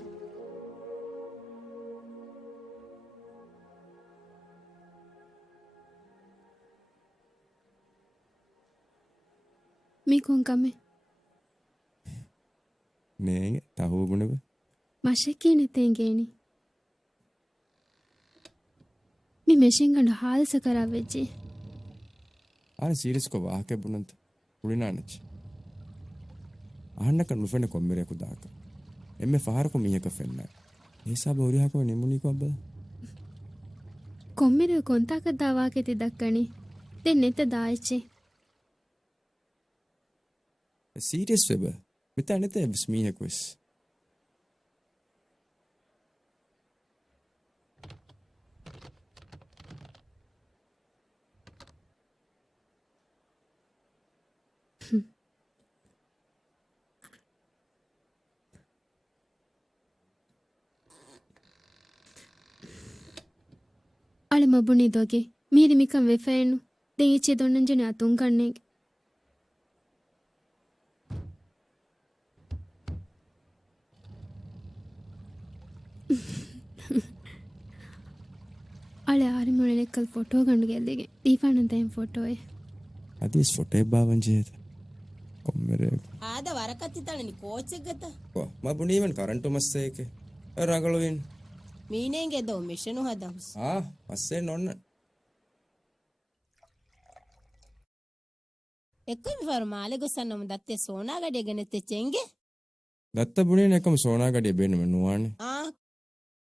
ಮೀಕೊಂಕಮ್ಮೆ ನೇಗೆ ತಾವು ಗುಣವ ಮಶಕ್ಕೇನೆ ತೇಂಗೇನಿ ಮೀ ಮೆಷಿಂಗಂಡು ಹಾಲ್ಸ ಕರಾವೆಜ್ಜಿ ಆನ ಸೀರಿಯಸ್ ಕೋ ವಾಕೆ ಬುಣಂತ ಉಳಿನಾನಚ್ ahannaka nufene kommereku daaka emme faharku miheka fenna hisaba urihako nemuniko abba ಕೊಮ್ಮೆರೆ ಕೊಂತಾಕದ್ದಾವಾಕೆತಿ ದಕ್ಕಣಿ ದೆನ್ನೆತ್ತ ದಾಯಚೆ ಸೀರಿಯಸ್ ವೆಬ ಮಿತಾನೆತೆ ಸ್ಮೀಹಕುಸ್ ಅಳೆ ಮಬ್ಬುಣಿದೋಗೆ ಮೀರಿ ಮಿಕಂ ವೆಫೆಯನ್ನು ದೆಂಗಿಚೆ ದೊಣ್ಣಂಜನೆ ಅತುಂಗಣ್ಣೆಗೆ ಅಳೆ ಆರಿಮೊಳೆನೆಕ್ಕಲ್ ಫೋಟೋ ಗಂಡುಗೆ ಅಲ್ಲಿಗೆ ದೀಪಾನಂತ ಏನ್ ಫೋಟೋಯೇ ಅದೀಸ್ ಫೋಟೋ ಬಾವಂಜೇದ ಕೊಮ್ಮೆರೆ ಆದ ವರಕತ್ತಿತಾಳನಿ ಕೋಚೆಗತ ಓ ಮಬ್ಬುಣಿವನ್ ಕರೆಂಟು ಮಸ್ತೇಕೆ ರಗಳುವಿನ್ ಮೀನೇಂಗೆ ದೋ ಮಿಷನು ಹದಮ್ಸ್ ಮಸ್ಸೆ ನೋಣ್ಣ ಎಕ್ಕೊ ವಿವರ ಮಾಲೆಗೊಸನ್ನಮ ದತ್ತೆ ಸೋನಾಗಡೆ ಗಣತೆ ಚೆಂಗೆ ದತ್ತ ಬುಣಿನ එකම සෝනාගඩිය බේනම නුවානේ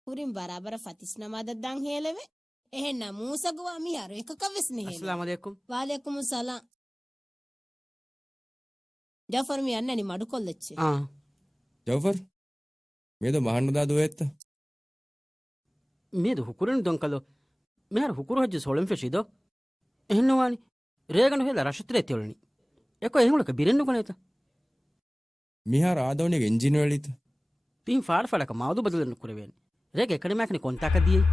පුරින් බරාබර ෆතිස් නමාදද්දන් හේලෙවේ එහෙන්න මූසගවා මිහාර එකක වෙස්නේ හේල අස්ලාම අලයිකුම් වාලයිකුම් සලාම් ජෆර් මි අන්නනි මඩු කොල්ලච්චි ජෆර් මේද මහන්න දාදු වෙත්ත මේද හුකුරන් දොන්කලෝ මෙහර හුකුරු හජ්ජ සොලම් ෆෙෂිදෝ එහෙන්නවානි රේගන හෙල රෂත්‍රේ තියොලනි එක්ක එහෙමුලක බිරෙන්නු කොනේත මිහාර ආදෝනිගේ එන්ජින් වලිත තින් ෆාඩ ෆඩක මාදු බදලන්න කුරවෙන්නේ රේග එකනේ මැකනේ කොන්තාක දියේ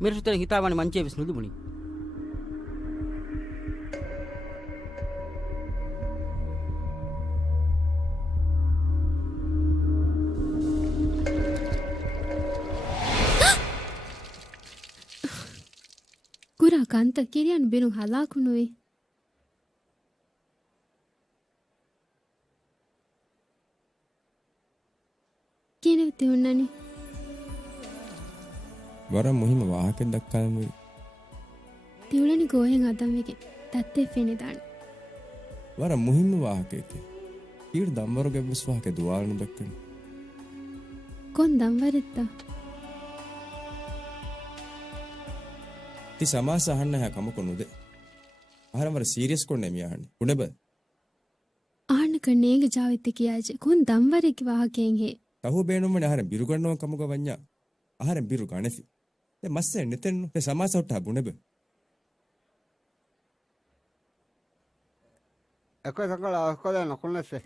මිරසුතර හිතාවනි මංචේ විස් නුදුබුනි ಗುರಾ ಕಂತ ಕಿರಿಯನ್ ಬಿರು ಹಲಾಕುನುವೆ ಕೇನವಿತೆ ಉನ್ನನಿ ವರ ಮುಹಿಮ ವಾಹಕೆ ದಕ್ಕಾಲಮುರಿ ತಿವಳನಿ ಗೋಹೆನ್ ಅದಮ್ವೆಗೆ ತತ್ತೆ ಫೆನಿದಾಣ ವರ ಮುಹಿಮ ವಾಹಕೆಕೆ ಈಡ್ ದಮ್ಮರುಗೆ ವಿಶ್ವಾಹಕೆ ದುವಾರನು ದಕ್ಕಣಿ ಕೊನ್ ದಮ್ವರಿತ್ತ ತಿ ಸಮಾಸ ಅಹನ್ನ ಹ್ಯಾ ಕಮಕೊನುದೆ ಆಹರಮರ ಸೀರಿಯಸ್ ಕೊಂಡೆ ಮಿಯಾಹಣ್ಣೆ ಉಣೆಬ ಆಹಣ್ಣ ಕಣ್ಣೇಗೆ ಜಾವಿತ್ತೆ ಕಿಯಾಜೆ ಕೊನ್ ದಮ್ವರಿಗೆ ವಾಹಕೆನ್ ಹೇ ತಹು ಬೇಣುಮ್ಮನೆ ಆಹರ ಬಿರುಗಣ್ಣವ ಕಮುಗ ವඤ්ඤಾ ಆಹರ ಬಿರು ಗಣಫಿ මස්සේ නෙතෙන්නු සමාසොට්ට හබුනෙබ එක සකල අවස්කෝද නොකුන්නස්සේ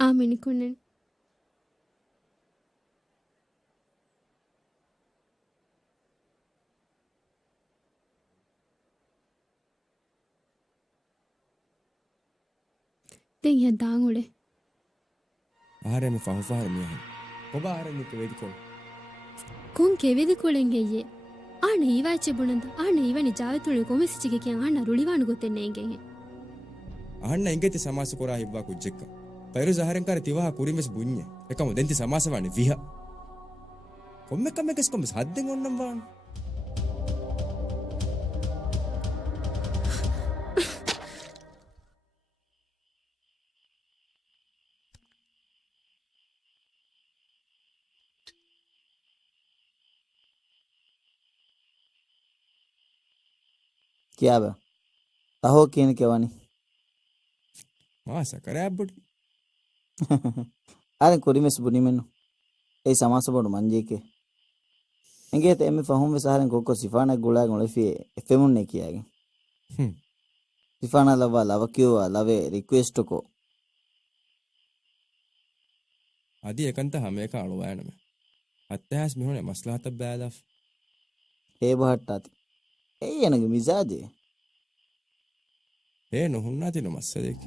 ආමිනිකුන්නෙන් දැන් යා දාංගුලේ ආරෙම ෆහුෆාර මියහ ඔබ ආරෙම කෙවෙදි කොල් කොන් කෙවෙදි කොලෙන් ගෙයේ ආන ඊවාච්ච බුණන්ද ආන ඊවනි ජාවතුළු කොමිසිචිගේ කියන් ආන රුලිවාණු ගොතෙන්නේ ගෙන් ආන්න එංගෙති සමාස කොරා හිබ්වා කුජ්ජෙක්ක පයිරු සහරෙන් කර තිවහ කුරිමස් බුඤ්ඤ එකම දෙන්ති සමාසවන්නේ විහ කොම්මෙකමෙකස් කොම්මස් හද්දෙන් ඔන්නම් වාන क्या बा अहो किन केवानी मासा करे अब्बुडी अरे कुरिमेस बुनी मेनु ए समास बोड मंजे के इंगे ते एमे फहुम विसारन कोको सिफाना गुला गुलफी एफेमुन ने किया गे सिफाना लवा लव क्यों लवे रिक्वेस्ट को आदि एकंत हमें का अळवायन में अत्यास में होने मसलाहत बैलफ ए बहट्टाती ए यनगे मिजाजे ए नहुन्ना तिनो मस्से देख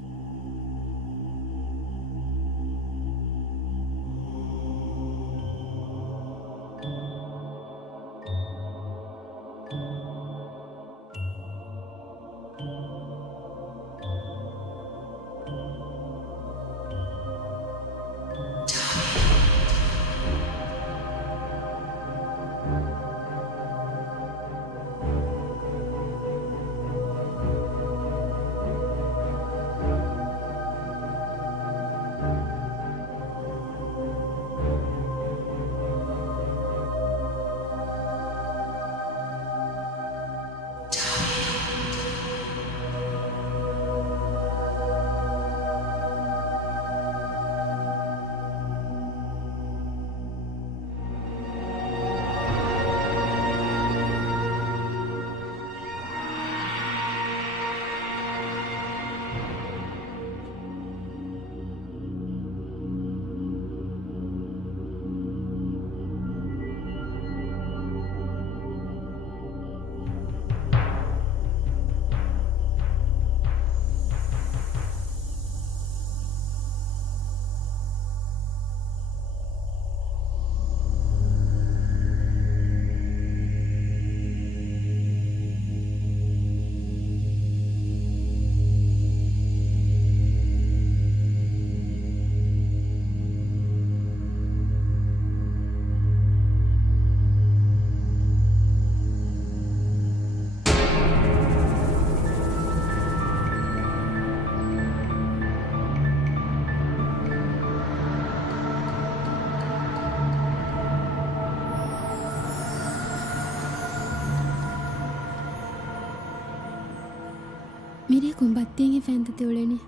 मेरे कुंबत्तियाँ फैंद तेवलेनी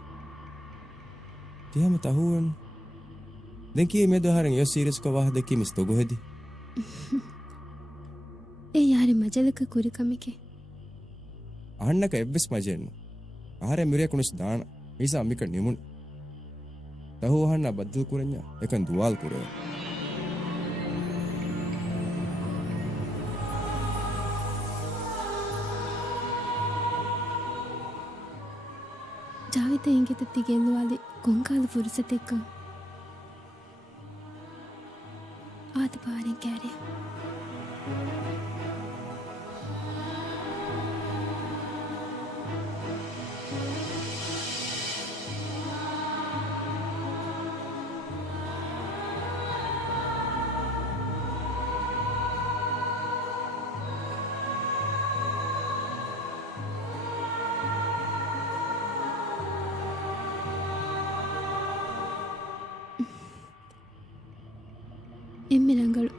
तिया में ताहुन देखिए मैं दोहरंग यो सीरियस को वाह देखिए मिस तो गोहेदी ए यार मजल का कुरी कमी के आन्ना का एब्बिस मजेनु आरे मेरे कुछ दान ऐसा अम्मी का निमुन ताहु आन्ना बद्दल कुरन्या एकन दुआल कुरे ಜಾವಿತ ಹೆಂಗೆ ತತ್ತಿ ಗೆಲ್ಲುವಾಲಿ ಕೊಂಕಾಲ ಫುರ್ಸತೆಕ್ಕ ಆತ ಬಾರಿ ಕ್ಯಾರೆ ಎಮ್ಮೆ ರಂಗಳು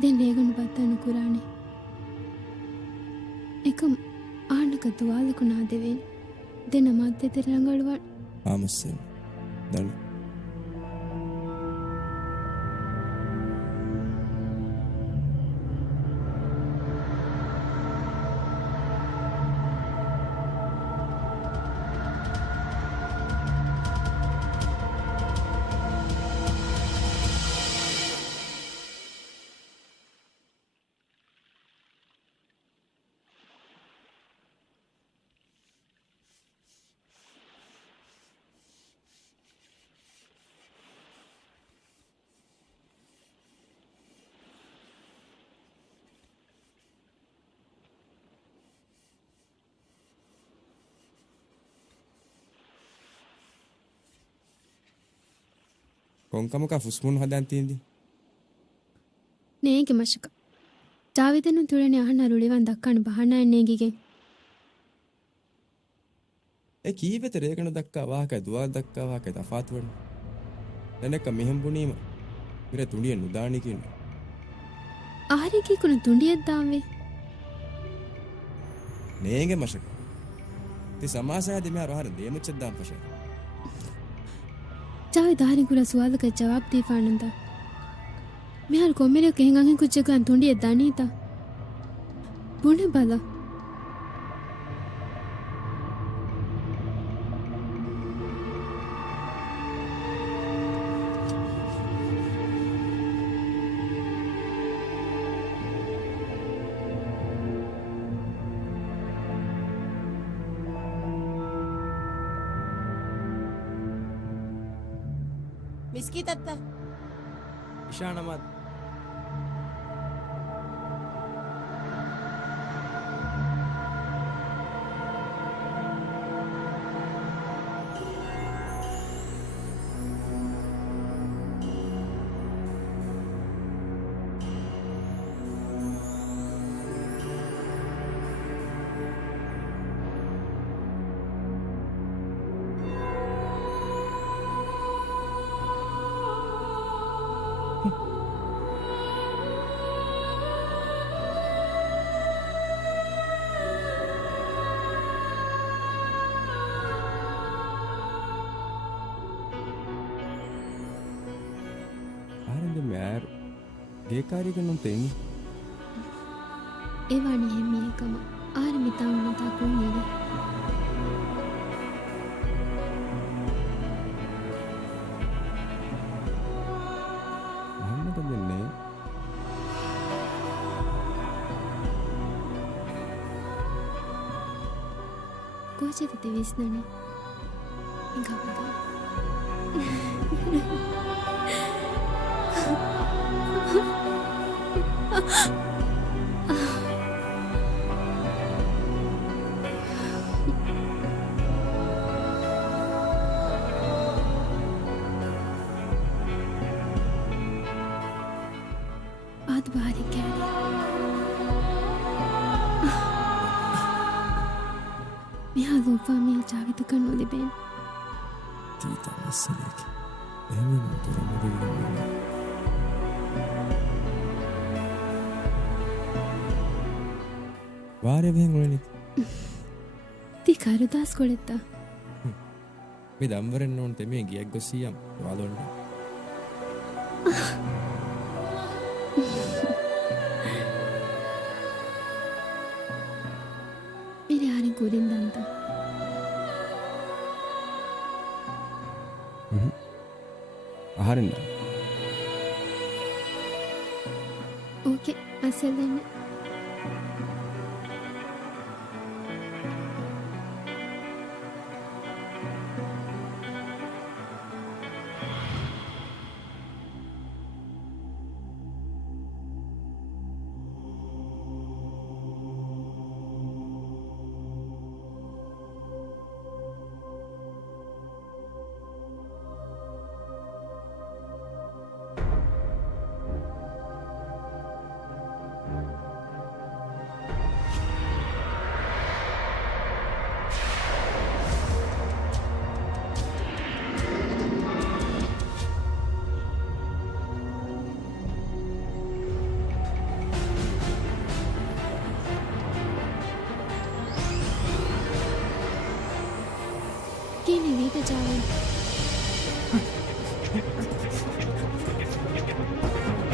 ದೆನ್ ರೇಗನು ಬತ್ತನು ಕುರಾಣಿ ಏಕಂ ಆಣಕ ದುವಾಲಕು ನಾದೆವೇನ್ ದೆನ ಮಧ್ಯೆ ರಂಗಳು ವಾ ಆಮಸ್ಸೆ ದಳು කොංකමක ෆුස්මුන් හදන් තියෙන්නේ. ನೇಗೆ ಮಶಕ ಜಾವಿದನು ತುಳನೆ ಅಹನ ರುಳಿವನ್ ದಕ್ಕಣ ಬಹಣ ನೇಗಿಗೆ ඒ කීවෙත රේකන දක්කා වාහක දුවා දක්කා වාහක තෆාත් වන්න. දැනක මෙහෙම් බුනීම මිර තුණිය නුදානි කියන. ಆರಿಗೆ ಕುನ ತುಂಡಿಯದ್ದಾವೆ ನೇಗೆ ಮಶಕ ತಿ ಸಮಾಸಯದಿ ಮೆ ರಹರ ದೇಮಚ್ಚದ್ದಾಂ ಪಶ. ಜಾವಿದ ಆರಿಗುರ ಸುವಾಲಕ ಜವಾಬ್ ದೀಫಾನಂದ මෙහර කොම්මෙරක එහෙඟන් කුච්චකන් තුන්ඩිය දනීත බුණ බල මිස්කී තත්තා ඉෂානමත් ೇಕಾರಿಗನ್ನು ತೆಂಗಿ ಏವಾಣಿ ಹೆಮ್ಮೆಯ ಕಮ ಆರು ಮಿತಾವಣ ತಾಕೊಂಡೀರಿ ಮೊಹಮ್ಮದನ್ನೇ ಕೋಚದ ವಿಸ್ನಣೆ ಗಬದ आद बारी कह मिया लोफा मिया जाविद करनो दे बेन तीता मसले के एमे न तो मदद वारे भेंगोळनी ती कारुदास कोळेत्ता मी दंवरेन्न ओन तेमे गिයක් ගොසියම් वालोන්න मेरे आरे गोरिंदांता आहारिंद ओके असलने Kini vita jawe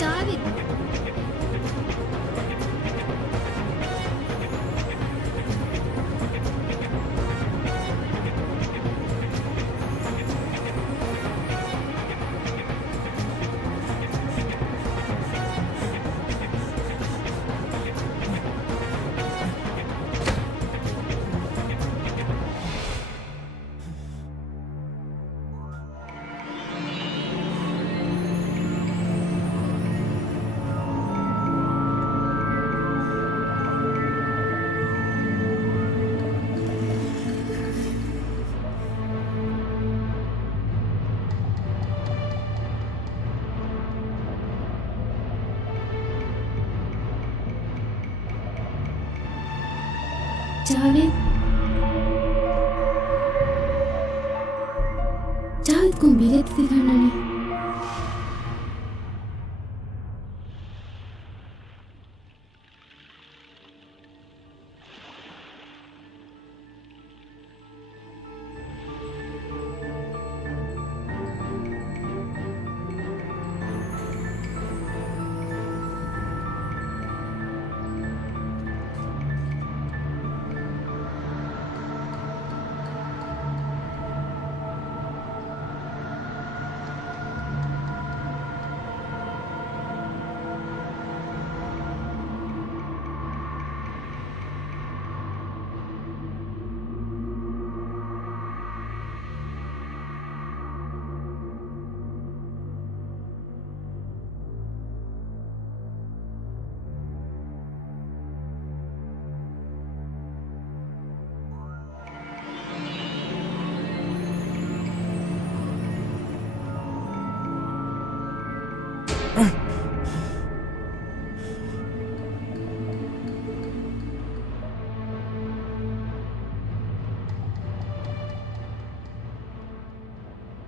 David ජාවිත් කොම් බිලෙත් තිගන්නනේ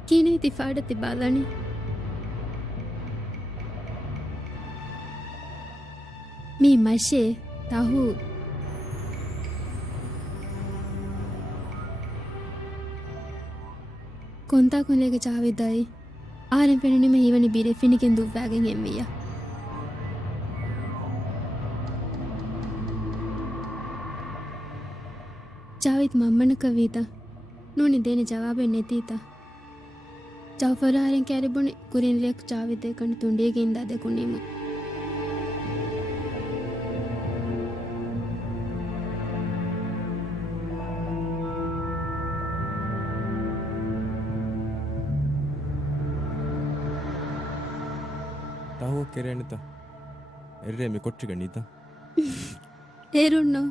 කීනේ තිෆාඩ තිබාලනේ මේ මෂේ තහු කොන්තා කොලේක ජාවිදයි ආරෙන් පෙනුනිම හීවනි බීරෙ ෆිනිකෙන් දුව්වාගෙන් එම්විය ජාවිත් මම්මන කවීත නූනි දෙන ජවාබෙන් නැතීතා ජාෆරාරෙන් කැරිබුණ කුරින් ලෙක් ජාවිදේ කණ තුණ්ඩියකින් දදකුණීම ತಾವು ಕೆರೆ ಅಣಿತ ಎರ್ರೆ ಮಿ ಕೊಟ್ಟಿ ಗಣಿತ ಏರುಣ್ಣೋ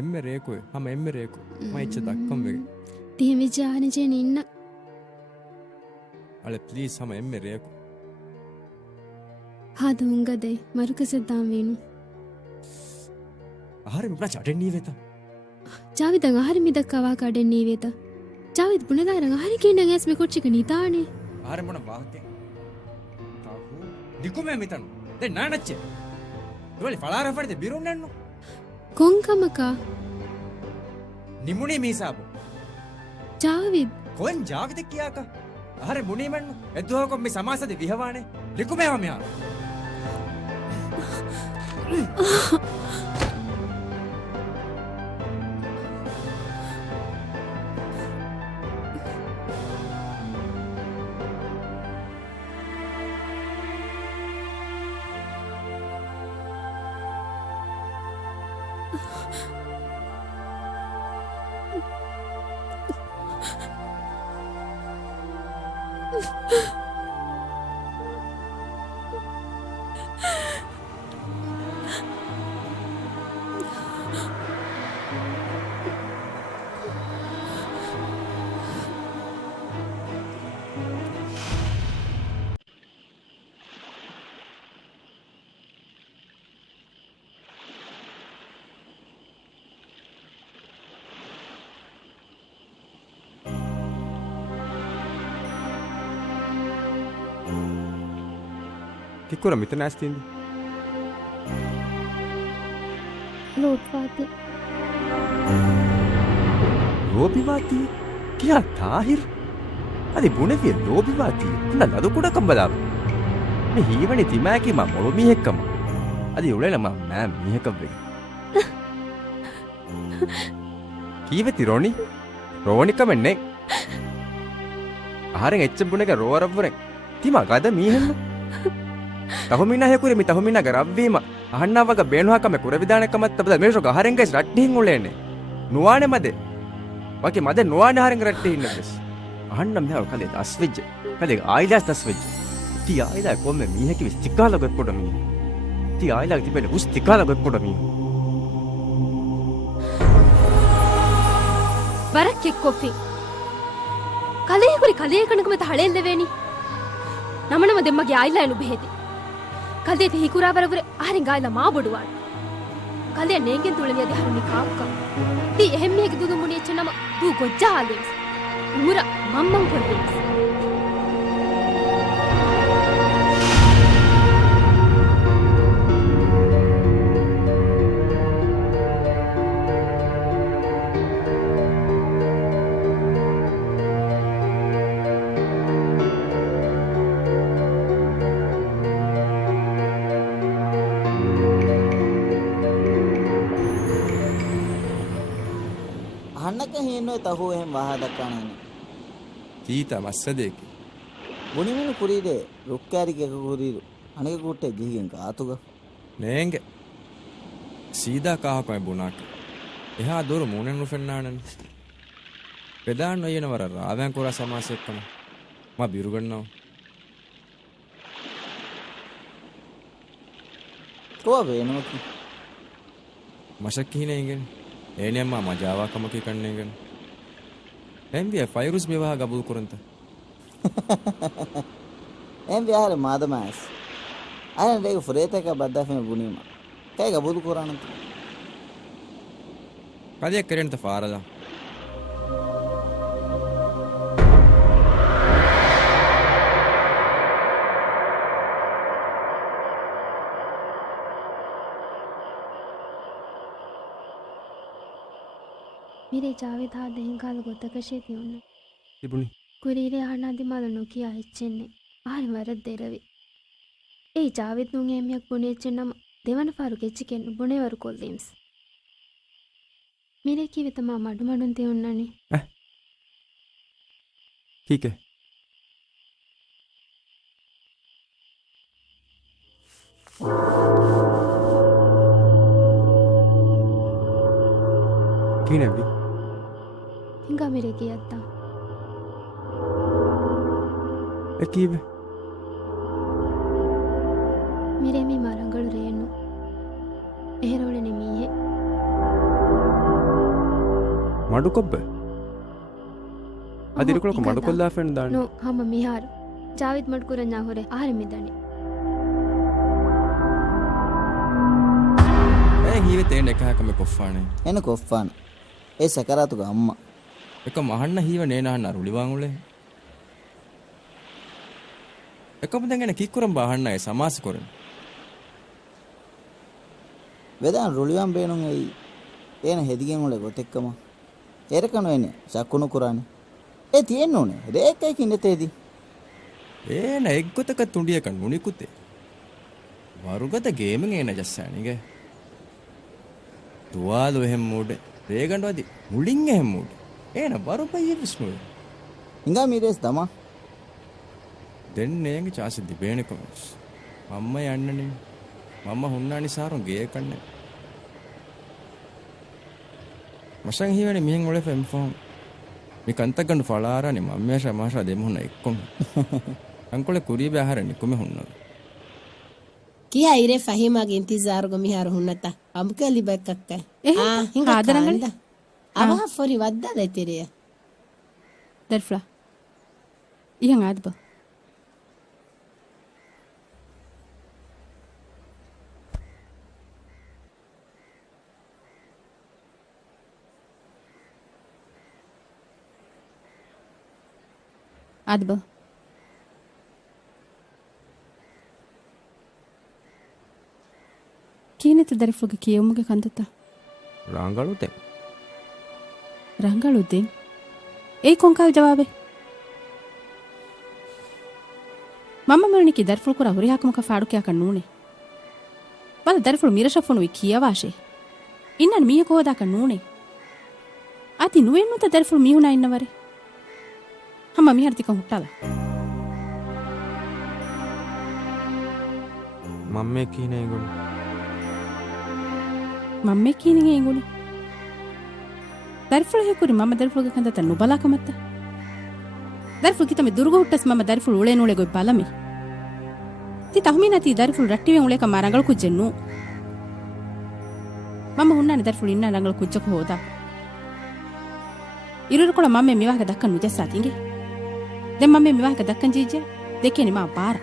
ಎಮ್ಮೆ ರೇಕು ಹಮ ಎಮ್ಮೆ ರೇಕು ಮ ಇಚ್ಛೆ ದಕ್ಕಂಬೆಗೆ ತಿಹಮಿ ಜಾನಿಜೆ ನಿನ್ನ ಅಳೆ ಪ್ಲೀಸ್ ಹಮ ಎಮ್ಮೆ ರೇಕು ಹಾದು ಉಂಗದೆ ಮರುಕಸದ್ದಾಂ ವೀನು ಆಹಾರ ಮಿಪ್ನ ಚಟೆನ್ ನೀವೇತ ಜಾವಿದಂಗ ಆಹಾರ ಮಿದಕ್ಕವಾ ಕಡೆನ್ ನೀವೇತ ಜಾವಿದ್ ಬುಣದಾರಂಗ ಆಹಾರ ಕೀಂಡಂಗ ಎಸ್ ಮೆ ಕೊಚ್ಚಿಕ ನೀತಾಣೆ ಆಹಾರ ಬುಣ ಬಾಹತೆ ತಾಹು ನಿಕುಮೆ ಮಿತನು ದೆ ನಾನಚ್ಚೆ ಇವಳಿ ಫಳಾರ ಫಡಿದೆ ಬಿರುಣ್ಣನ್ನು ಕೊಂಕಮಕ ನಿಮುನಿ ಮೀಸಾಬು ಜಾವಿದ್ ಕೊನ್ ಜಾವಿದ ಕಿಯಾಕ ಆಹಾರ ಮುನಿ ಮಣ್ಣು ಎದ್ದು ಹೋಗೊ ಮಿ ಸಮಾಸದ ವಿಹವಾಣೆ ಲಿಕುಮೆ ಹಮ್ಯಾ කික්කුර මෙතන ඇස් තියෙන්නේ ලෝබිවාති කියා තාහිර් අදි බුණේ ලෝබිවාති නෑ නඩු කුඩ කම්බදාව මේ හීවනේ තිමාකි මම මොළො මීහෙක්කම අදි උලේල මම නෑ මීහෙක්ක වෙයි කීවෙති රෝනි කමන්නේ ආහාරෙන් එච්ච බුණේක රෝවරවරෙන් තිමා ගද මීහෙන්න තහොමිනා හේකුරි මි තහොමිනා ගරව්වීම අහන්නවක බේනුහකම කුරවිදානකමත් බද මේෂක ආහාරෙන් ගස් රට්ටින් උලේනේ නුවානේ මදේ වකි මදේ නුවානේ ආහාරෙන් රට්ටි ඉන්නදස් අහන්න මෙහව කලේ දස්වෙජ්ජ කලේ ආයිලාස් දස්වෙජ්ජ ති ආයිලා කොම්මේ මීහෙකි විස්තිකාලගත් කොට මී ති ආයිලා තිබෙල උස්තිකාලගත් කොට මී වරක් එක්කොපි කලේකුරි කලේකණකම තහලෙල්ලෙවෙනි නමනම දෙම්මගේ ආයිලා එනු බෙහෙති කල්දේ තිහිකුරාවරවර ආහාරෙන් ගායිලා මා බොඩුවාන කලේ නේගෙන් තුලවියද හරිනි කාක්ක ති එහෙම්මියගේ දුදු මුණි එච්චනම දූ ගොජ්ජාලෙස් උමුර මම්මන් කොල්ලෙස් අහන්නක හේනෝ තහෝ එහෙම වහා දක්වනනේ තීතා මස්සදේකි බුනිමිනු කුරීරේ රුක්කාරිකක කුරීරු අනක කුට්ටේ ගිහිගෙන් කාතුග නේංගෙ සීදා කාහකම බුණාක එහා දොර මුණෙන් නුෆෙන්නානන් පෙදාන් නොයනවර රාවයන් කොරා සමාසෙක්කම මා බිරුගන්නවා කොව වේනෝකි මශක් කිහිනෙන්ගෙන් ඒනෙම්මා මජාවා කමකි කන්නේගෙන එම්බිය ෆයිරුස් මෙවහ ගබුල් කරන්ත එම්බිය ආර මාදමාස් අයන් දෙක ෆරේතක බද්දාෆෙම බුනීම කයි ගබුල් කරානන්ත කදියක් කරෙන්ත ෆාරදා मेरे जावेद हा दें काल गोतकशे तियोन्न තිබුණි कुरीरे आनादि माल नोकिया इच्छेन्ने आर वरद देरवी ए जावेद नुंगे एमिයක් බුනේ එච්චෙන්නම දෙවන පාරු ගෙච්චිකෙන් බුනේ වරු කොල්ලිම්ස් मेरे की वितमा मडु मडुन තියොන්නනේ ठीक है किनेबी हिंगा मेरे कियत्ता एकीबे मेरे मी मारंगळु रेनु एहरोळेने मीहे मडुकोब्बे अदिरुकुलको मडुकोल्ला फेन दानी नो हम मिहार जावेद मडकुरन्या होरे आहार मिदणे ए हिवे तेन එකහකම කොෆානේ එන කොෆාන ඒ සකරාතුග අම්මා එක මහන්න හිව නේනහන්න රුලිවාංගුලේ එකම දැන් කික්කුරම් බහන්න ඒ සමාස කරන වෙදාන් රුලිවාම් බේනුන් එයි එන හෙදිගෙන් උල ගොතෙක්කම එරකන වෙන්නේ සක්කුණු කුරානේ ඒ තියෙන්න ඕනේ රේකයි කින්නතේදී ඒන එක්ගොතක තුණ්ඩියක නුනිකුතේ වරුගත ගේමින් එන ජස්සානිගේ තුවාලු එහෙම මූඩ රේගණ්ඩවදි මුලින් එහෙම මූඩ ඒන බරුපයි විශ්නුව හිඟා මීරේස් තමා දෙන්නේගේ චාසි දිබේනකමස් මම්ම යන්නනේ මම්ම හුන්නානි සාරුන් ගේ කන්නේ මසන් හිවනේ මිහෙන් ඔලේ ෆෙම්ෆෝම් මේ කන්තගන්න ෆලාරානේ මම්මයාෂා මාෂා දෙමුණ එක්කොම අංකොලේ කුරිබේ ආහාරනි කොමෙ හුන්නා කියා ඉරේ ෆහිමාගේ ඉන්තිසාර ගො මිහාර හුන්නත අම්කලි බක්කක්ක ಹಿಂಗ ಆದರಂಗಳಿ ಅವ ಫೋರಿ ವದ್ದದ ತಿರಿಯ ದರ್ಫ್ಲಾ ಇಹಂಗ ಆದ್ಬ ಆದ್ಬ ಕೀನಿತ ದರ್ಫ್ಲುಗೆ ಕಿಯಮ್ಮುಗೆ ಕಂದತ ರಂಗಳುತೆ ರಂಗಳುದ್ದೆ ಏ ಕೊಂಕಾಲ್ ಜವಾಬೆ ಮಮ್ಮ ಮರಣಿಕಿ ದರ್ಫುಳು ಕುರ ಹುರಿ ಹಾಕಮಕ ಫಾಡುಕೆ ಹಾಕ ನೂಣೆ ಬಲ ದರ್ಫುಳು ಮಿರಶಫುಣು ವಿ ಕಿಯವಾಶೆ ಇನ್ನನ್ ಮೀಹಕ ಹೋದಾಕ ನೂಣೆ ಆತಿ ನುವೆನ್ನುತ ದರ್ಫುಳು ಮೀಹುನಾ ಇನ್ನವರೆ ಹಮ್ಮ ಮಿಹರ್ತಿಕ ಹುಟ್ಟಾಲ ಮಮ್ಮೆ ಕೀನೆ ಗುಣ ಮಮ್ಮೆ ಕೀನಿಗೆ ಎಂಗುಣಿ ದರ್ಫುಳು ಹೇಕುರಿ ಮಮ್ಮ ದರ್ಫುಳುಗೆ ಕಂದತ ನುಬಲಾಕಮತ್ತ ದರ್ಫುಳು ಕಿತಮೆ ದುರ್ಗ ಹುಟ್ಟಸ್ ಮಮ್ಮ ದರ್ಫುಳು ಉಳೆ ನೂಳೆ ಗೊಯ್ ಬಲಮಿ ತಿ ತಹಮೀನತಿ ದರ್ಫುಳು ರಟ್ಟಿವೆ ಉಳೆ ಕ ಮರಂಗಳು ಕುಜ್ಜೆನ್ನು ಮಮ್ಮ ಹುಣ್ಣಾನೆ ದರ್ಫುಳು ಇನ್ನ ರಂಗಳು ಕುಜ್ಜಕ ಹೋದ ಇರುರುಕೊಳ ಮಮ್ಮೆ ಮಿವಾಕ ದಕ್ಕನ್ ನುಜಸ್ಸಾತಿಂಗೆ ದೆ ಮಮ್ಮೆ ಮಿವಾಕ ದಕ್ಕನ್ ಜೀಜೆ ದೇಕೆ ನಿಮಾ ಬಾರ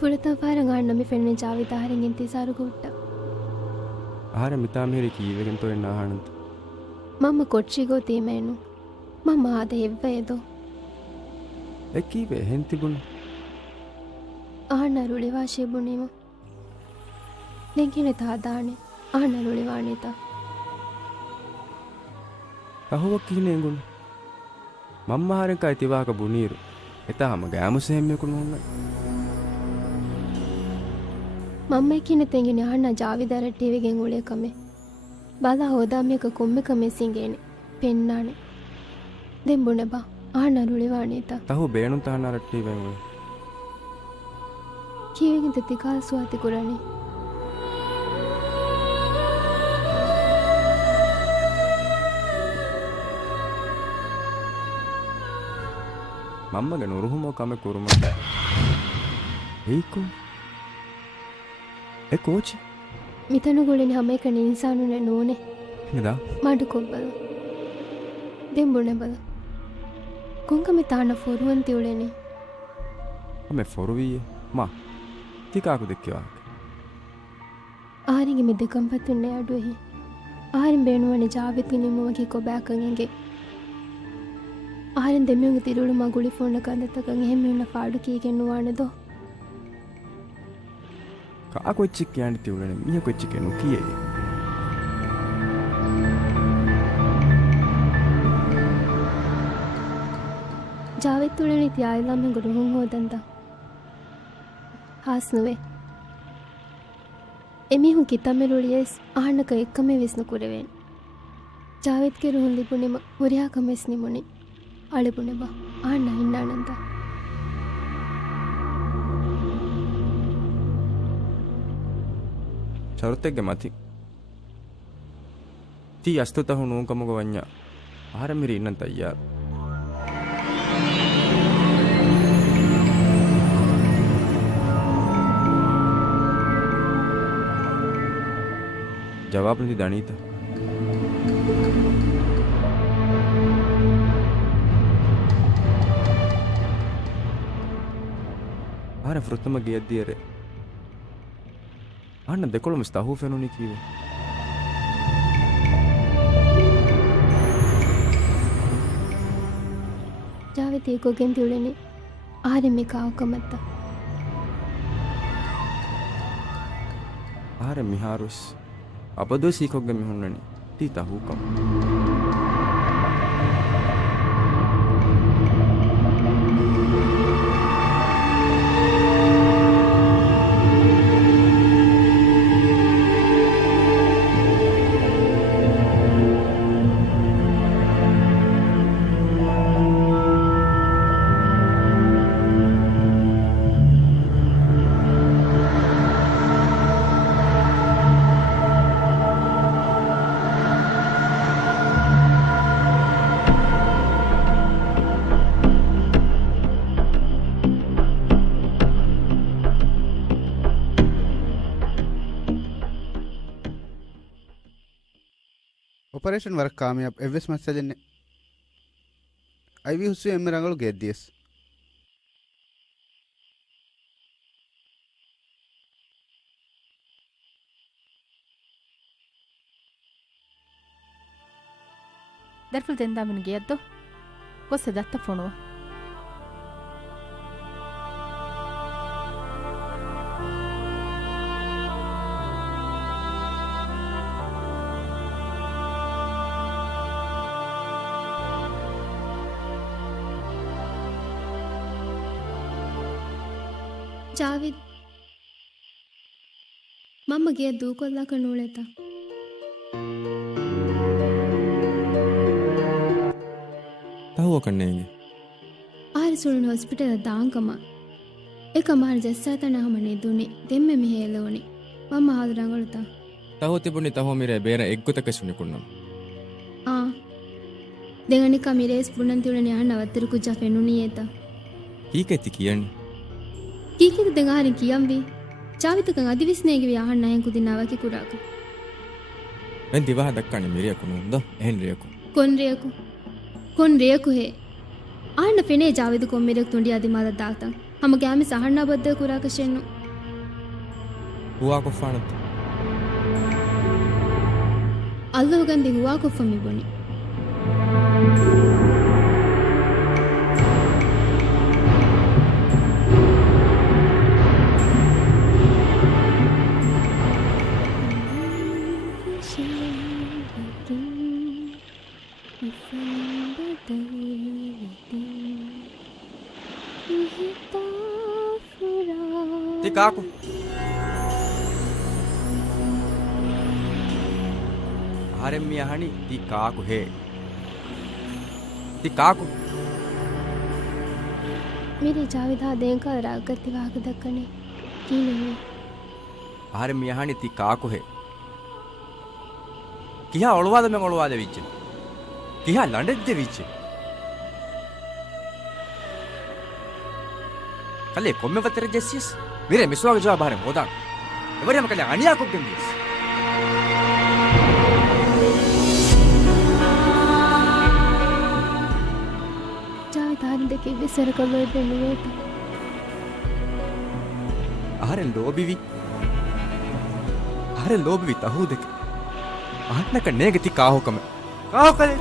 පුරතා පාරංගාන්න නමි ෆෙන්නේ ජාවිත ආහාරෙන් ඉන්තිසාරු කුට්ට ආහාර මිතාමීරි කීවෙගෙන් තොෙන්න ආහනන්ත මම කොච්චිගෝ තීමේනු මම ආද එව්වේදෝ එකීවේ හෙන් තිබුණ ආහනරුලි වාශය බුණීම නෙගින තාදානේ ආහනරුලි වානිත අහුවක් කිහිනෙගුණ මම්ම ආහාරෙන් කයි තිවාක බුණීරු එතාම ගෑමුසෙහෙම්මෙකුණු උන්න මම්ම කින ತೆಂಗಿನ ಅಣ್ಣ ಜಾವಿದಾರ ಟಿವಿಗೆ ಉಳೆ ಕಮೆ ಬಾಲ ಹೋದಾಮ್ಯಕ ಕೊಮ್ಮೆ ಕಮೆ ಸಿಂಗೇನೆ ಪೆನ್ನಾಣೆ ದೆಂಬುಣೆ ಬಾ ಅಣ್ಣ ರುಳಿವಾಣಿತ ತಹು ಬೇಣು ತಹನ ರಟ್ಟಿವೆ ಕಿವಿಗಿಂತ ತಿಕಾಲ್ ಸ್ವಾತಿ ಕುರಣಿ ಮಮ್ಮಗೆ ನುರುಹುಮೋ ಕಮೆ ಕುರುಮಂತ ಏಕೋ ए कोच मितनुगुलिनि हमें कने इंसानु ने नोने निदा माडु कोब्बल देंबुने बल कोंक में ताना फोरुवंति उळेने हमें फोरुविये मा तिकाकु देक्केवा ආරිගේ මෙ දෙකම්පතුන්නේ අඩුවෙහි ආරින් බේනුවනේ ජාවිතිනි මොවකි කොබෑකංගෙ ආරින් දෙමියුගේ තිරුළු මගුලි ෆෝන කන්දතකන් එහෙම උන ෆාඩු කීගෙන් නුවානේදෝ කා කොච්චික් කියන්නේ තියුණනේ මිය කොච්චික් නු කීයේ ජාවිත් තුලනේ තියායිලා මම ගොඩුන් හොදන්ද හාස්නුවේ එමිහුන් කිතමෙරුලියස් ආහනක එක්කම විස්නු කුරවෙන් ජාවිත් ගේ රුහුන් ලිපුනෙම හොරියා කමස් නිමුනි අලෙපුනේ බා ආන්න හින්නානන්ද චරුතෙක්ගේ මති තී අස්තුත හුණු කමුග වඤ්ඤා ආරමිරි ඉන්නන් තయ్యා जवाब नहीं दानी था आरे फ्रुत में गया दिए रे आना देखो लो मुस्ताहू फेनो नहीं की जावे ते को गेंद उड़े ने आरे में काव कमत्ता आरे मिहारुस අපදෝ සීකොග්ග මිහුන්නනි තීතා හුකම් ऑपरेशन वर्क कामयाब एवस मसजने ಐವಿ ಹುಸು ಎಮ್ಮೆರಂಗಳು ಗೆದ್ದಿಯಸ್ ದರ್ಫುಲ್ ತೆಂದಾಮನ್ ಗೆಯದ್ದು ಗೊsse ದತ್ತ ಫೋಣುವ ಜಾವಿದ್ ಮಮ್ಮಗೆ ದೂಕೊಲ್ಲಕ ನೋಳೆತ ತಾವು ಕಣ್ಣೇಗೆ ಆರಿ ಸುಳಿನ ಹಾಸ್ಪಿಟಲ್ ದಾಂಕಮ ಏಕ ಮಾರ್ ಜಸ್ಸಾತನ ಹಮನೆ ದುನಿ ದೆಮ್ಮೆ ಮಿಹೇಲೋನಿ ಮಮ್ಮ ಹಾದ್ರಂಗಳುತ ತಾವು ತಿಬುನಿ ತಾವು ಮಿರೆ ಬೇರೆ ಎಗ್ಗುತಕ ಸುನಿಕುಣ್ಣಂ ಆ ದೆಗನಿಕ ಮಿರೇಸ್ ಬುಣಂತಿಉಳನೆ ಆ ನವತ್ತಿರು ಕುಜ ಫೆನುನಿಯೇತ ಹೀಕೆತಿ ಕಿಯಣ್ಣಿ කීකෙද දෙගාරින් කියම්වි චාවිතකන් අධිවිස්නේගේ වහන්න නැහෙන් කුදිනාවකි කුරාක men divaha dakkani miriyaku nunda henriyaku kon riyaku he ආන්න පෙනේ ජාවිද කොම්මිරෙක් තුන්ඩි අදිමාද දාතන් හම ගෑමි සහන්නා බද්ද කුරාකෂෙන්නු huwa kofanat අල්ලහු ගන්දි හුවා කොෆමි බොනි Kaku. Haren mi ahani ti kaku he. Ti kaku. मेरे जाविदा देंका रागति वाग दक्कने की नहीं Haren mi ahani ti kaku he. Kiha olwada vicche. Kiha landedde vicche. Kalle komme vatere jessies. Mire miswaga jawab haren hodan. Evariyam kalle aniyakuk gembies. जाविदान देखे विसर कलो बेनुवेत haren lobivi tahu dek. Ahnaka nege ti kaho kame. Kaho kale.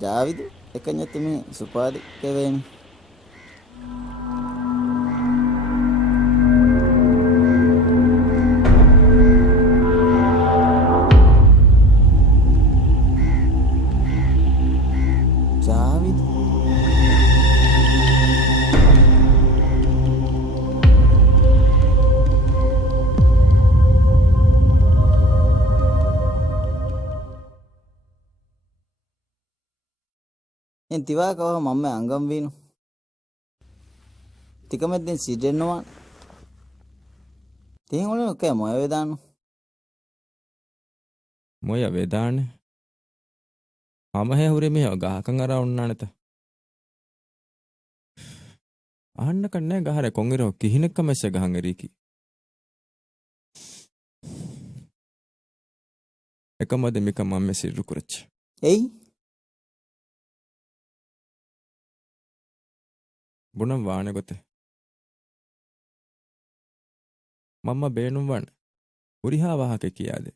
ජාවිදු එකඤ්ඤත් මේ සුපාදි කෙවෙන් ජාවිදු en tiba kawa mamme angam vinu tikameddin sidennuwa tihin olenu ke moya vedanu moya vedane amahe hure me gahakan ara unnaneta ahanna kanne gahare kongiro kihinekka messe gahan eriki ekamade mika mamme sirru kurach ei bunam vaane gote mamma beenum wan uriha wahake kiyade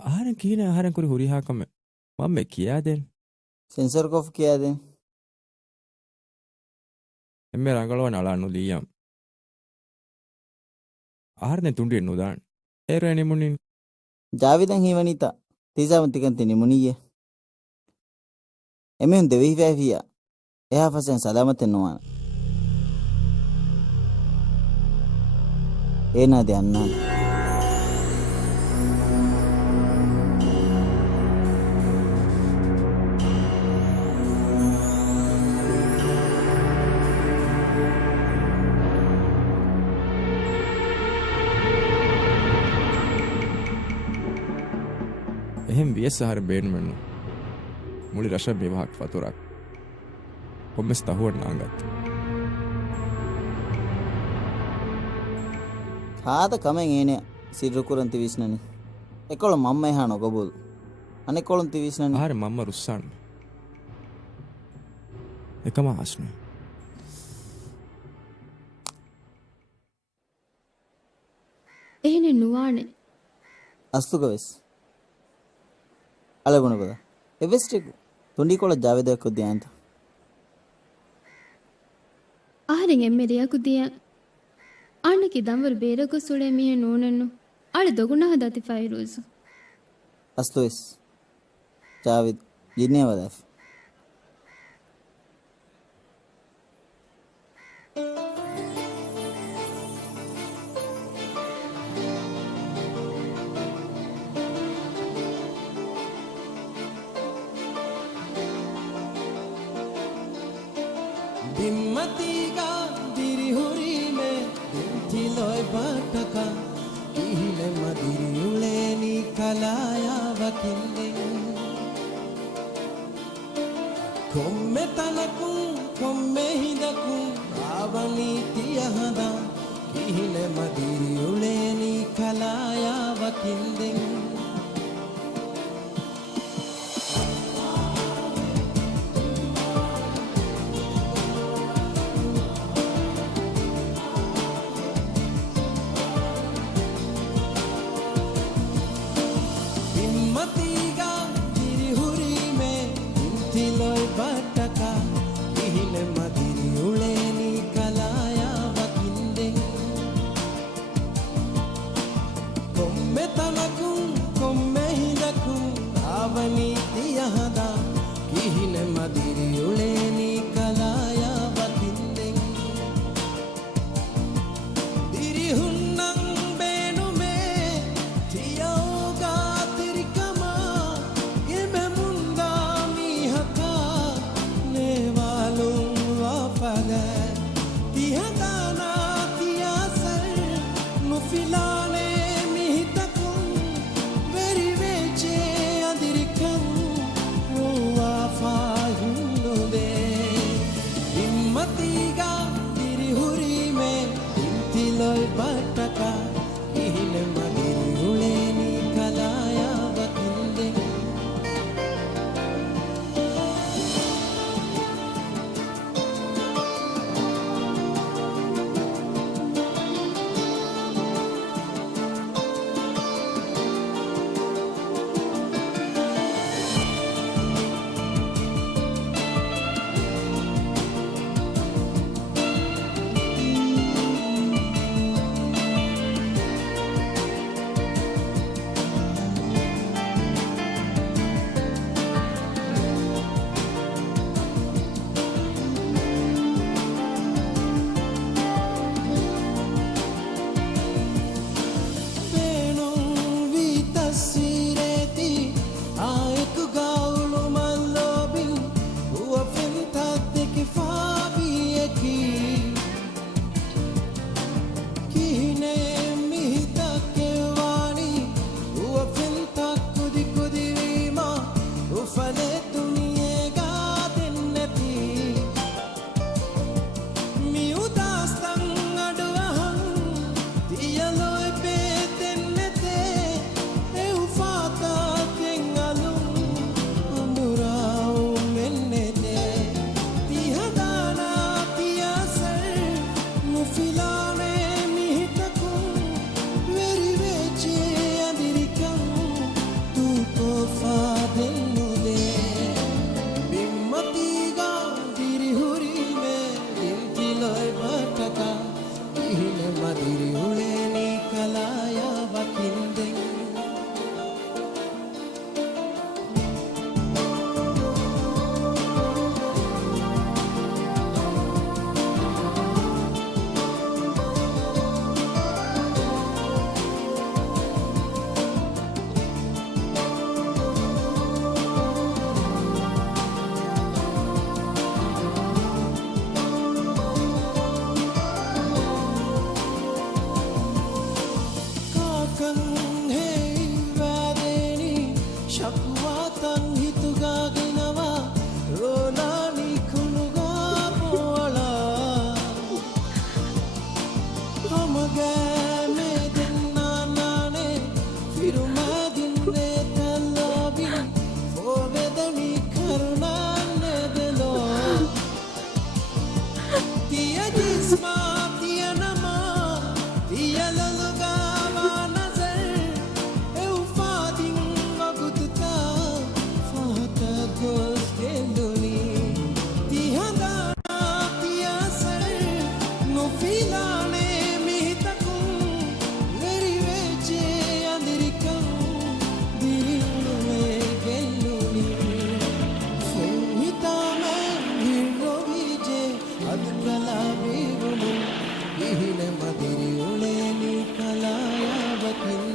aharen kine aharen kuri uriha kame mamme kiyaden sensor kof kiyaden emme rangalwan alanu liyam aharne tundi nudan ereni munin javidan hiwanita tisawantikan tini muniye එමෙන් දෙවි වැවියා එහා ෆසෙන් සලාමතෙන් නොවන ඒනා දෙන්නා එහෙම් වියසහර Bane මෙන්නු මුලි රෂ මෙවහක් වතුරක් කොම්මස් තහුවන් නාගත් කාද කමෙන් ඒනේ සිරුකුරන් තිවිස්නනි එකොළ මම්ම එහා නොගබුල් අනෙක් කොළන් තිවිස්නනි ආර මම්ම රුස්සන් එකම ආස්නේ එහෙනේ නුවානේ අස්තුකවෙස් අලගුණපද එවෙස්ටිකු තුන්ඩිකොළ ජාවදයක් උද්‍යයන්ත ආහරින් එම්මෙරියකු දිය ආන්නකි දම්වර බේරගු සුಳೆ මිහ නූනෙන්නු අලි දොගුණහ දති ෆයිරූසු අස්තුවෙස් ජාවිද් ජින්නේවදැෆ් Dimmatiga dirihuri me dintiloi bataka ihile madiriyuleni kalaya wakinde komme tanaku komme hidaku avani tiyahada ihile madiriyuleni kalaya wakinde Filane mihitakum very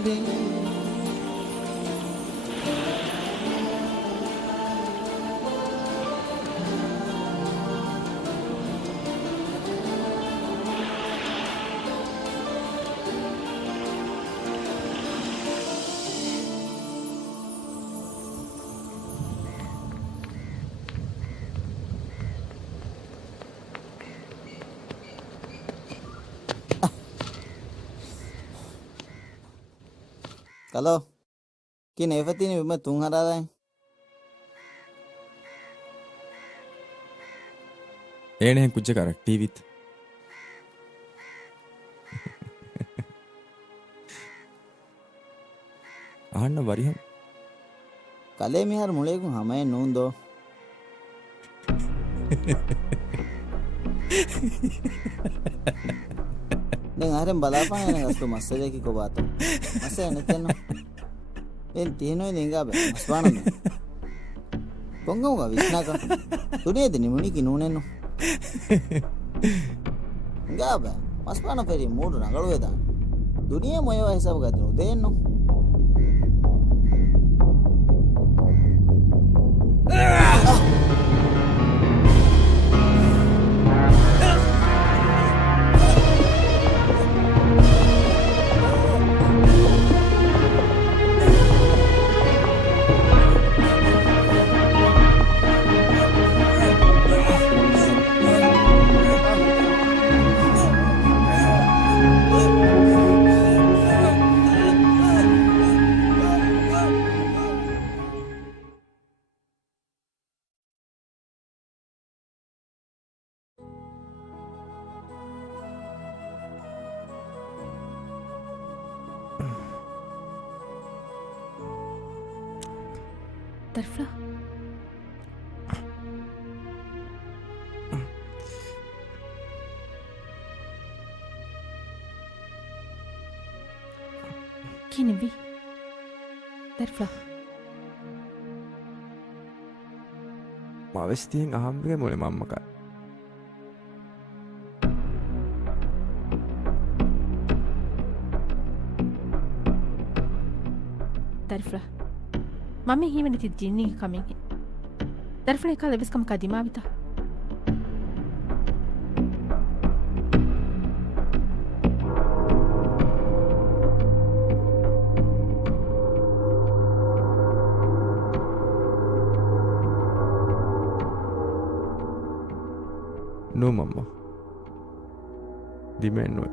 හොඳින් Kalau kini Evati ni memang tunggu ada lain. ඒනෙ කුච්ච කරක් ටීවිත් අහන්න වරිහම් Kale mihar mulai ku hamain nundo. Dengarin balapan yang nggak tuh masalah ki ko bato. Masa ini tenno. Tino ini enggak be. Maswana me. Pongo nggak wisna ka. Dunia ini muni ki nune no. Enggak be. Maswana peri mood nanggalu beda. Dunia moyo hisab gak tuh deh no. Darfla. Kini bi. Darfla. මවස්තියෙන් අහම්බික මොලේ මම්මක Darfla. Mami himene ti jinni coming. Darfla ka levis kam kadima vita. No mamma. Dime no.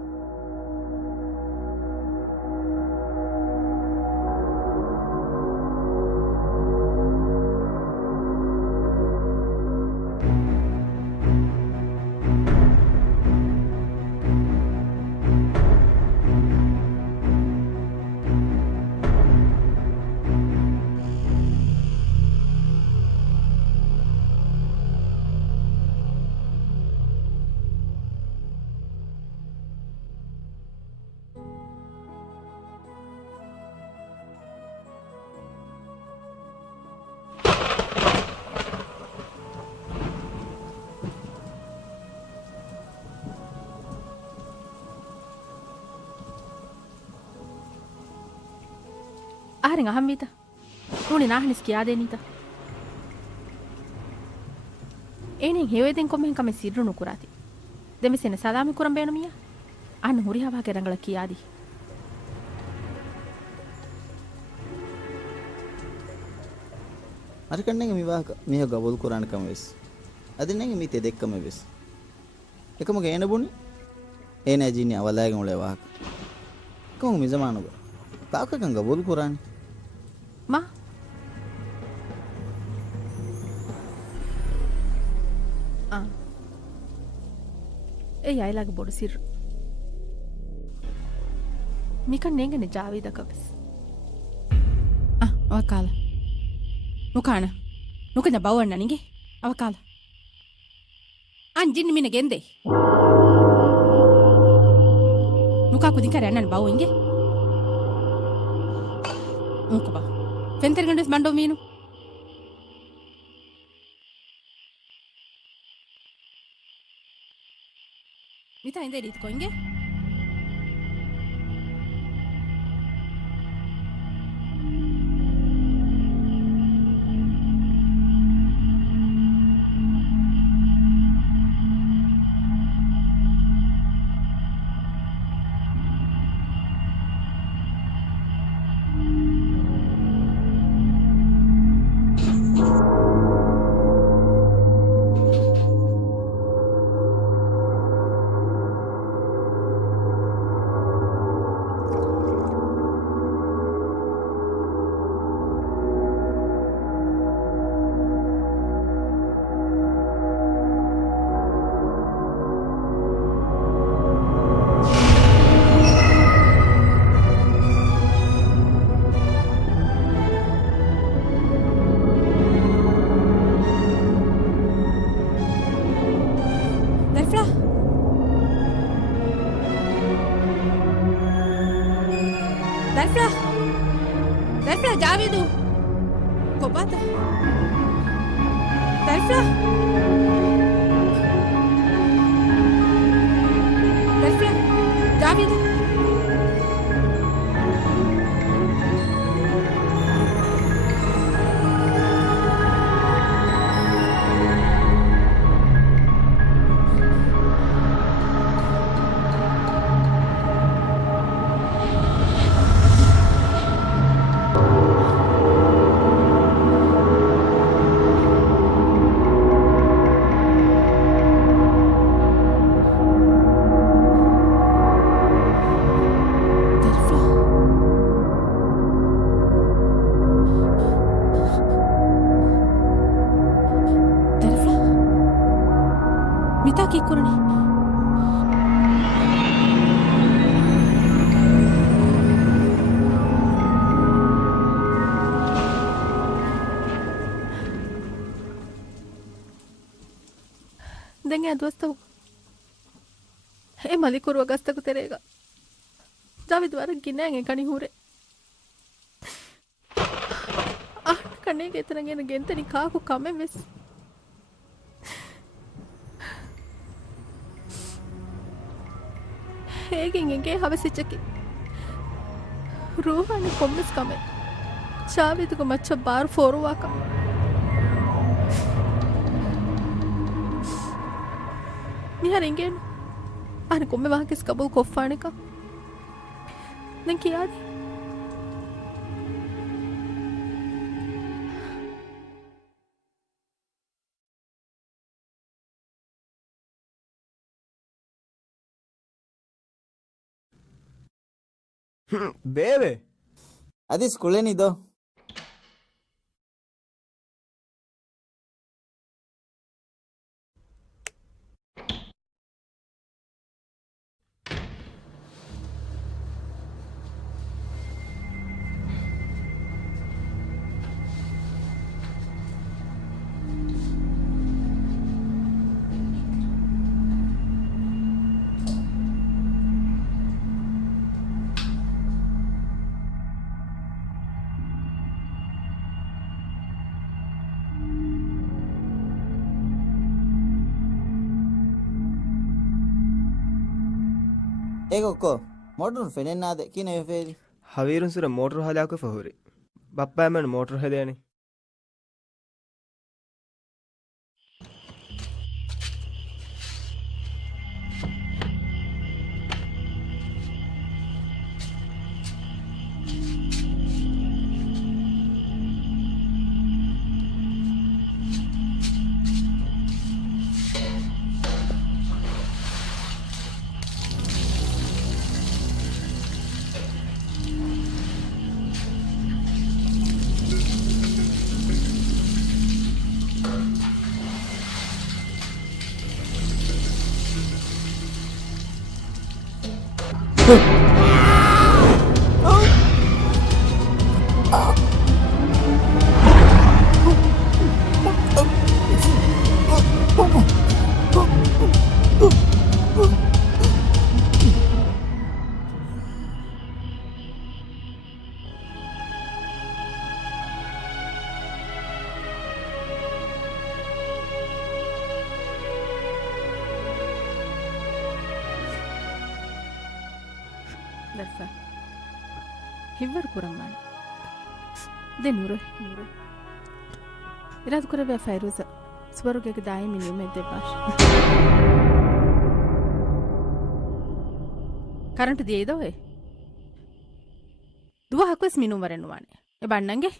Aharin aham vita. Nuni nahanis kiade nita. Enin heweden komen kame sirru nukurati. Demisene salami kuram benu miya. Anna huri hava ke rangala kiyadi. Arikannenge miha gabul Quran kam wes. Adinenge mi te dekkam wes. Ekama ge enabuni. Ene ajini awalaage mule wahak. Kom mi zamanu ga. Kaaka kan gabul Quran. Ma. Ah. Ei laga bodu sir. Mika nengene Javida kabes. Ah, awakala. Nukana. Nukanya bawana ninge. Awakala. Anjini mina gende. Nuka kudinkare annan bawo inge. Nuka ba. Fentergandes mando minu. Mita inde rit koinge. Darfla Javidu Kobata Darfla Javidu Mitaki kurani දැන් ඇදුවස්තව ඒ මලිකුරුව ගස්තකු තෙරේග ජාවිද් වර ගිනෑන් එකනි hurray අහන කනේ ගෙතනගෙන ගෙන්තනි කාකු කමෙන් වෙස් ಹೇಗಿಂಗೆ ಹವಸಿಚ್ಚಕ್ಕೆ ರೂಹಾನಿ ಕೊಮ್ಮಿಸ್ ಕಮೆ ಚಾವಿದಗೂ ಮಚ್ಚ bar ಫೋರುವಾಕ ನಿಹಾರ ಹಿಂಗೇನು ಆನೆ ಕೊಮ್ಮೆ ವಾಕಿಸ್ ಕಬೂಲ್ ಕೊಫ್ಫಾಣಿಕ ನಂಗೆ ಯಾದಿ Bebe. Adis kulenido. Eko motor fenennade kine veferi Havirun sura motor halaku fahuri Bappa men motor hedeni Hivvar kuramman de nuru irad kurave Fairuza swaruge daimi niume de bash current diyedo e duwa hakwes minu warenwane e bannange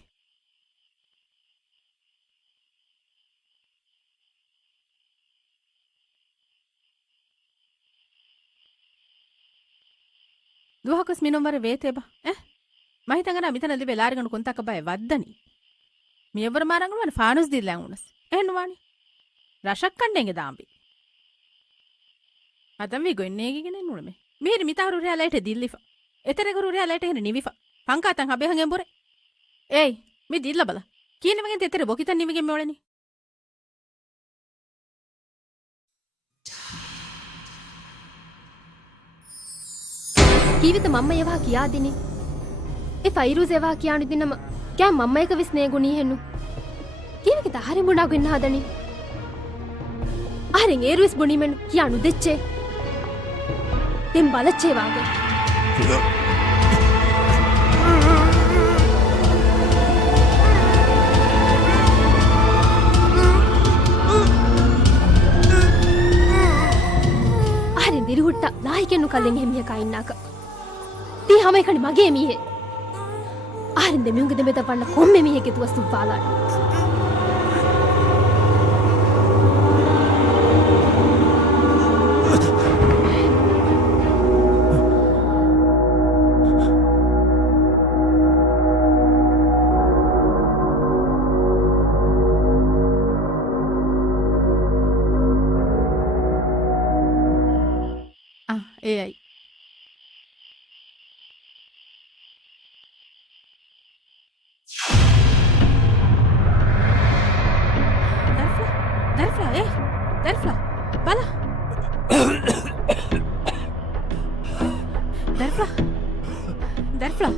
duwa hakwes minu ware veteba මහිතංගන මිතන ලිබේ ලාරිගණු කොන්තක බය වද්දනි මියවර මාරංගන වන ෆානුස් දිල්ලන් උනස් එහෙනුවානි රෂක් කණ්ඩෙන්ගේ දාම්බි අදම් වි ගොන්නේගෙන නුනමෙ මෙහෙරි මිතාරු රැලයට දිල්ලිෆ එතරගරු රැලයට හෙන නිවිෆ පංකාතං හබෙහංගෙන් බොරේ ඒයි මි දිල්ල බල කීනවගෙන් තෙතර බොකිතන් නිවිගෙන් මොලෙනි කීවිත මම්ම යවා කියාදිනි e Fairuz ewa kiyanu dinama kya mamma eka vis ne guni hennu kiyeke dahare muna gunna hadani aharen erus buni men kiyanu decche dem balache waage aharen dirihutta lahikenu kallen hemmiya ka innaka ti hama ekani mage mihe aharen demihunge demeta panna komme miheke tuwastu paalana AI. Darfla, Darfla, bala. Darfla. Darfla.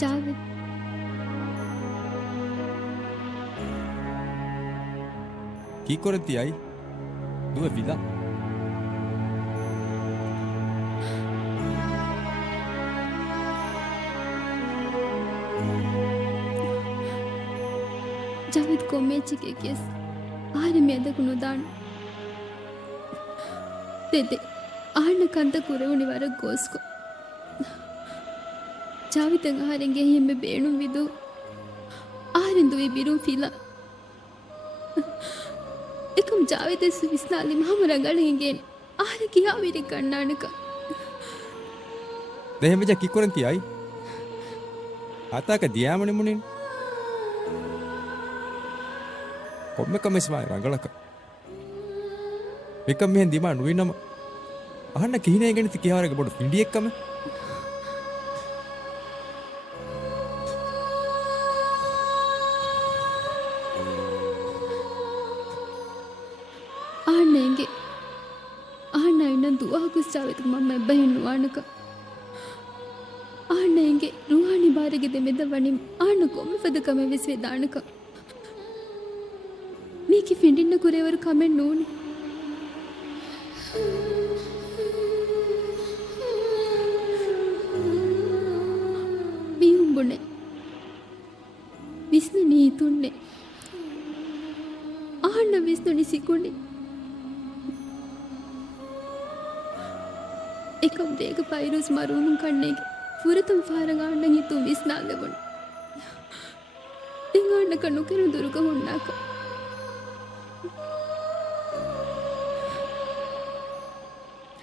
Javed. কি করতি I দুয়ে বিদা Javed ko mechike kes aare meda kunu dan dede aarna kanta kurevuni wara gosko Javiten aharenge himme beenum vidu aharendu e birum fila ekam Javite suvisnali mahamarangalen ahare kiya viri kannanaka දෙහෙම ජ කි කරති අයි ආතාක දියාමනේ මුනින් කොම්ම කමස්මයි රංගලක එකම මෙහෙන් දිමා නුවිනම අහන්න කිහිනේ ගෙනති කියාරක බොඩ පිඩියෙක්කම ආන්නේගේ ආන්න ඉන්න දුවහකුස් Javite මම බහින්නු ආනක ආන්නේගේ රුහානි බාරගෙ දෙමෙද වනිම් ආන්න කොම්ම ෆදකම විශ්වේ දානක මේකි ෆින්ඩින්න කුරේවර කමෙන් නෝනි මියුම්බුනේ විස්නු නීතුන්නේ ආන්න විස්නු නිසිකුනේ එකම් දේක පයිරුස් මරුණුම් කන්නේගේ පුරතම් ෆාරගාන්න හිතු විස්නාලෙවුන් තිංගාන්න කනු කෙරු දුරුක හොන්නාක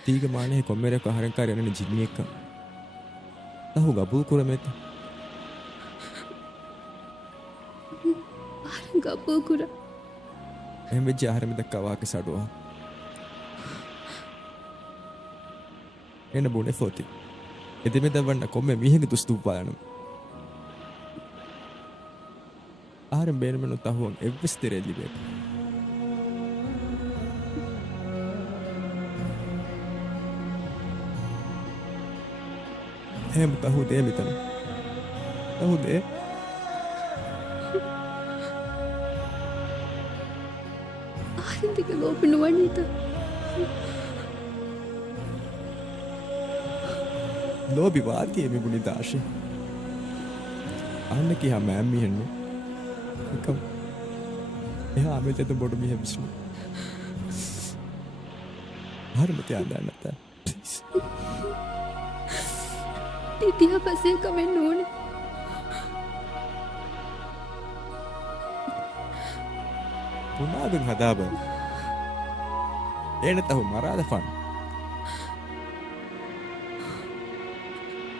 තීග මානේ කොම්මෙරක ආහාරකාර යන ජිම්මියෙක්ක තහු ගබුල් කුරමෙත ආරෙන් ගබ්බෝ කුර එහෙම වෙච්ච ආහාරෙ දක්වා වාකේ සඩුවා එන බොනේ ෆෝති එදෙමෙ දවන්න කොම්මෙ මිහිඟ දුස්තු පායන ආහාරෙ බේනමනු තහුවන් එව්විස් තෙරෙලි වේ එහෙම තහු දේ මෙතන තහු දේ ආරෙන් දෙක ලෝපිනු වණීත ලෝබි වාතියේ මිබුනි දාශේ අන්න කියා මෑම් මිහෙන්නේ එකම එහා අමෙතෙත බොඩු මිහ විශ්නු හරිම තියන්න නැත්තා ප්ලීස් තිතියා පස්සේ කමෙන් ඕනේ පුනාගෙන් හදාබ එනතහු මරාද ෆන්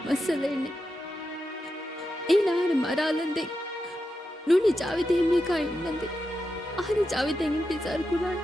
මසලෙන්නේ ඒනාර මරාලන්දේ නුනි ජාවිතේ මේකා ඉන්නන්දේ ආරි ජාවිතෙන් පිසාර කුරාන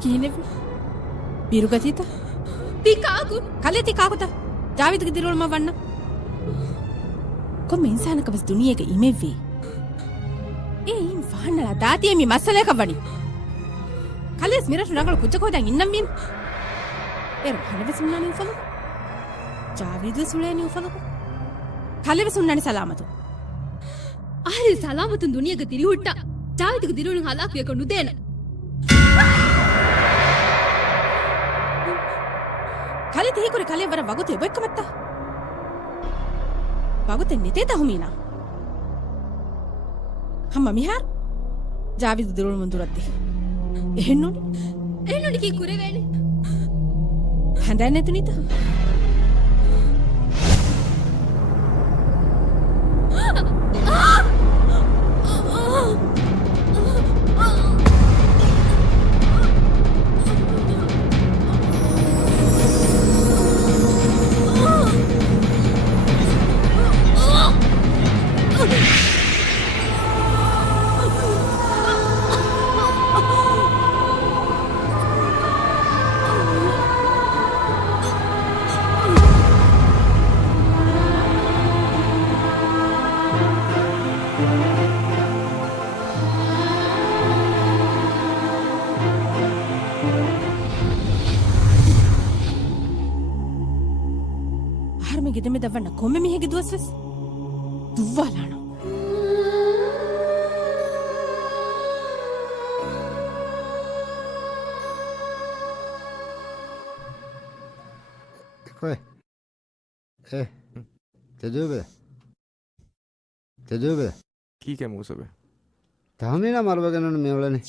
කීනෙවි බිරුගතිත තිකාගු කලේ තිකාකුත ජාවිදක දිරවල මවන්න කොම ඉන්සානක බස් දුනියක ඉමෙව්වි ඒයින් ෆාන්නලා දාතියමි මස්සලයක වනි කලෙස් මිරට නගල කුච්චකෝදන් ඉන්නම් මින් හලවෙසුන්නනි උෆලු ජාවිද සුලේනි උෆලු කලවෙසුන්නනි සලාමතු ආරි සලාමතුන් දුනියක තිරිහුට්ට ජාවිදක දිරුණු හලාක්වියක නුදේන කලි තිහිකුරි කලේ වර වගුතු එබොක්කමත්තා වගුත නිතේ තහුමීනා හම්ම මිහාර ජාවිද දිරුණු මුඳුරත්ති එහෙන්නුනි කී කුරේවේනේ හඳන්නේ නැතුනිත ගෙදෙමෙ දවන්න කොම්මෙ මිහෙගේ දුවස්වස් දුව්වාලාන කොයි තෙදුවේ කීකේ මූසබේ තහමීනා මරවගෙනන මෙවලනේ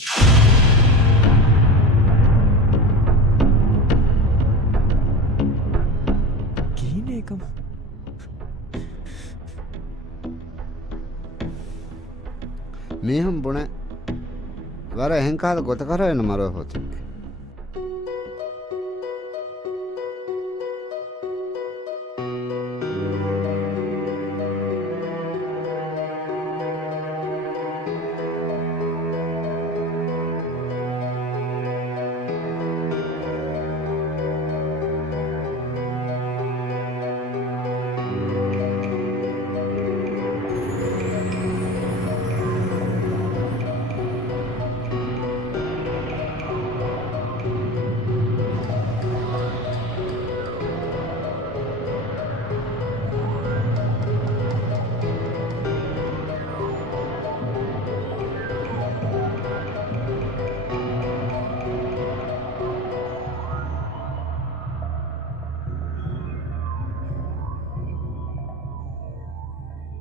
කීනේකම මේහම් බොන වර එහෙන්කාද ගොත කරවෙන මරව හොති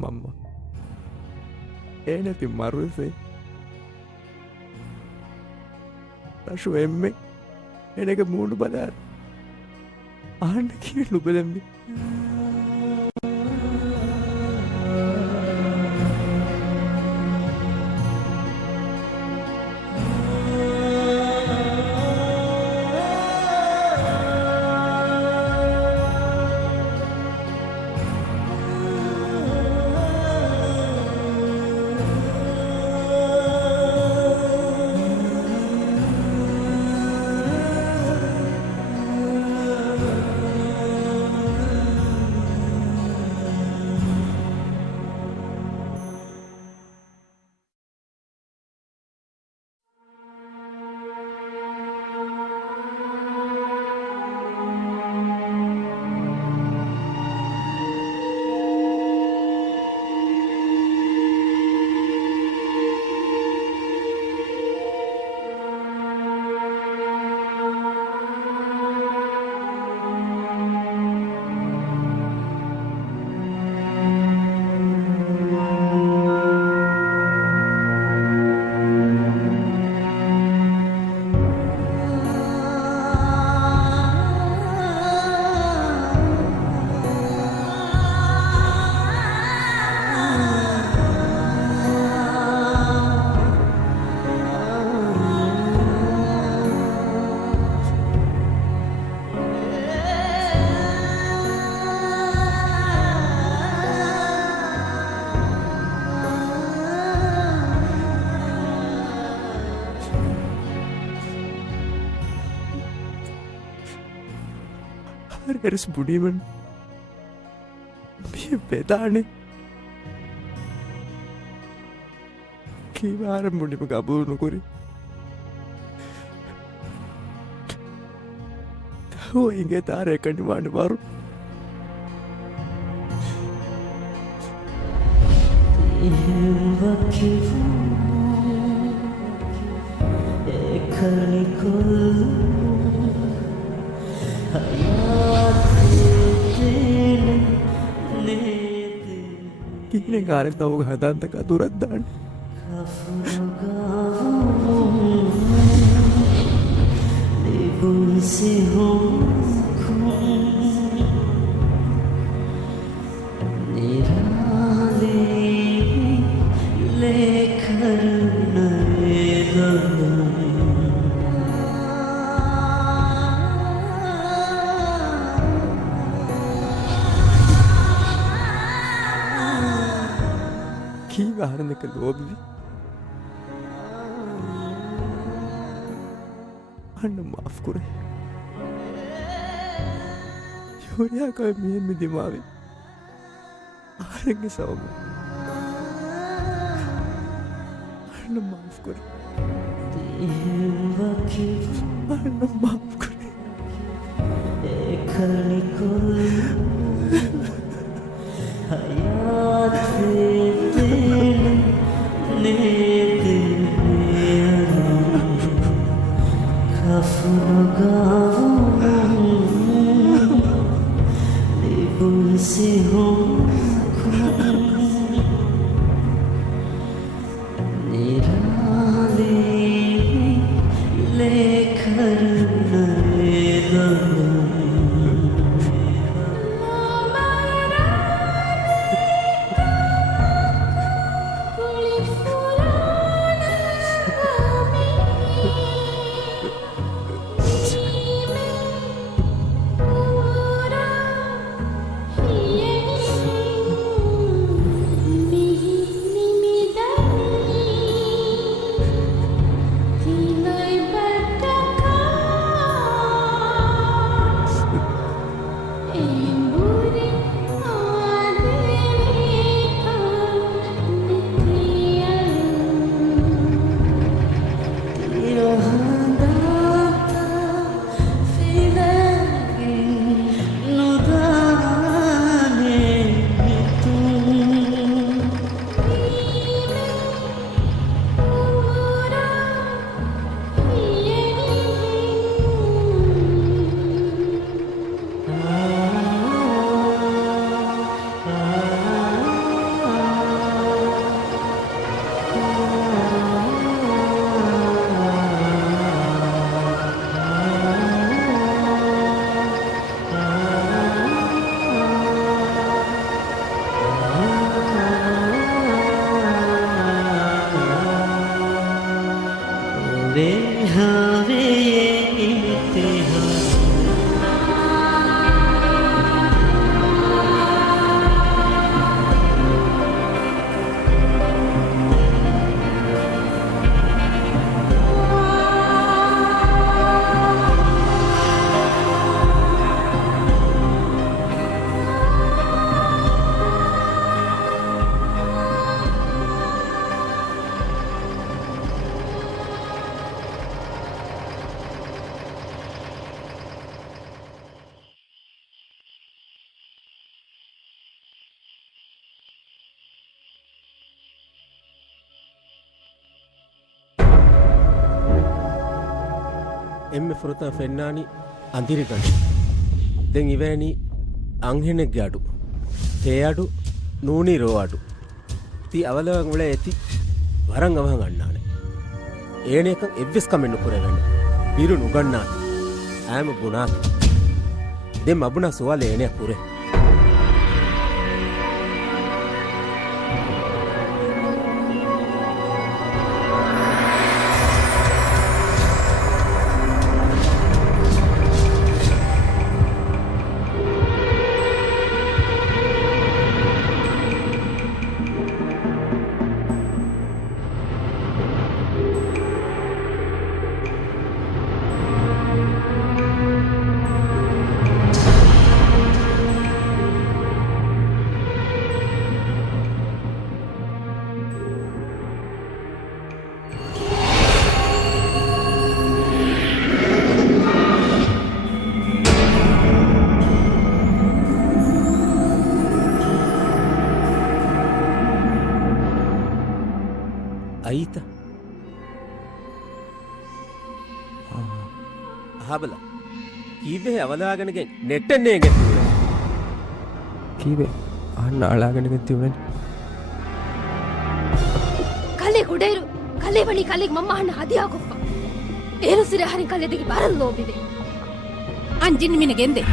mamma ಏನತಿ ಮರುಸೆ ರಶು ಎಮ್ಮೆ ಎನಗೆ ಮೂಡು ಬದಾರ ಆಂಡ ಕೀಳು ಬೆಲೆಂಬಿ Eres budiman. Be bedane. කීවාරම් මුඩිම ගබූ නොකරි තහෝයිගේ තාරයකනිවාට බරු කිහින කාරෙන් තවක හදන්තක දුරත්දාන්න කීවාරණක ලෝබිවි අන්න මාෆ් කුරේ යෝරයාකව මියෙන් මිදිමාවේ ආරගේ සවම අන්න මාෆ් කුරේ අන්න මාෆ් කුරේ එම්මෙ ෆුරතා ෆෙන්නානි අඳිරිගඩු දැන් ඉවෑනි අංහෙනෙක්ගේ අඩු තේ අඩු නූනි රෝ අඩු ති අවලවන් වල ඇති වරන් අවහන් අන්නානේ ඒනෙක එව්විස් කමෙන්නු කුරෙවන්න බිරු නුගන්නාති ඈම ගුණාති දෙම් අබුණා සුවල ඒනෙක් කුරේ අයිත අහබල කීවේ අවලාගෙනගෙන් නෙට්ටන්නේ ගෙන් කීවේ අහන්න අලාගෙනගෙන් තියුණේ කලේ ගොඩේරු කලේ වණි කලේ මම්ම අහන්න හදියා කොප්ප ඒරු සිර හරින් කලේ දෙකි බරන් ලෝබිවේ අංජින් මින ගෙන්දේ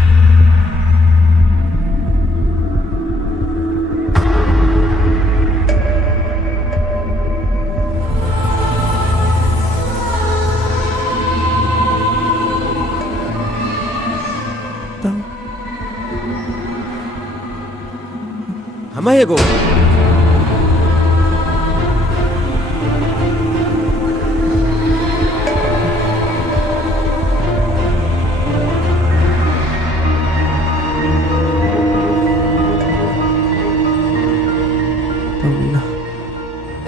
හමයගෝ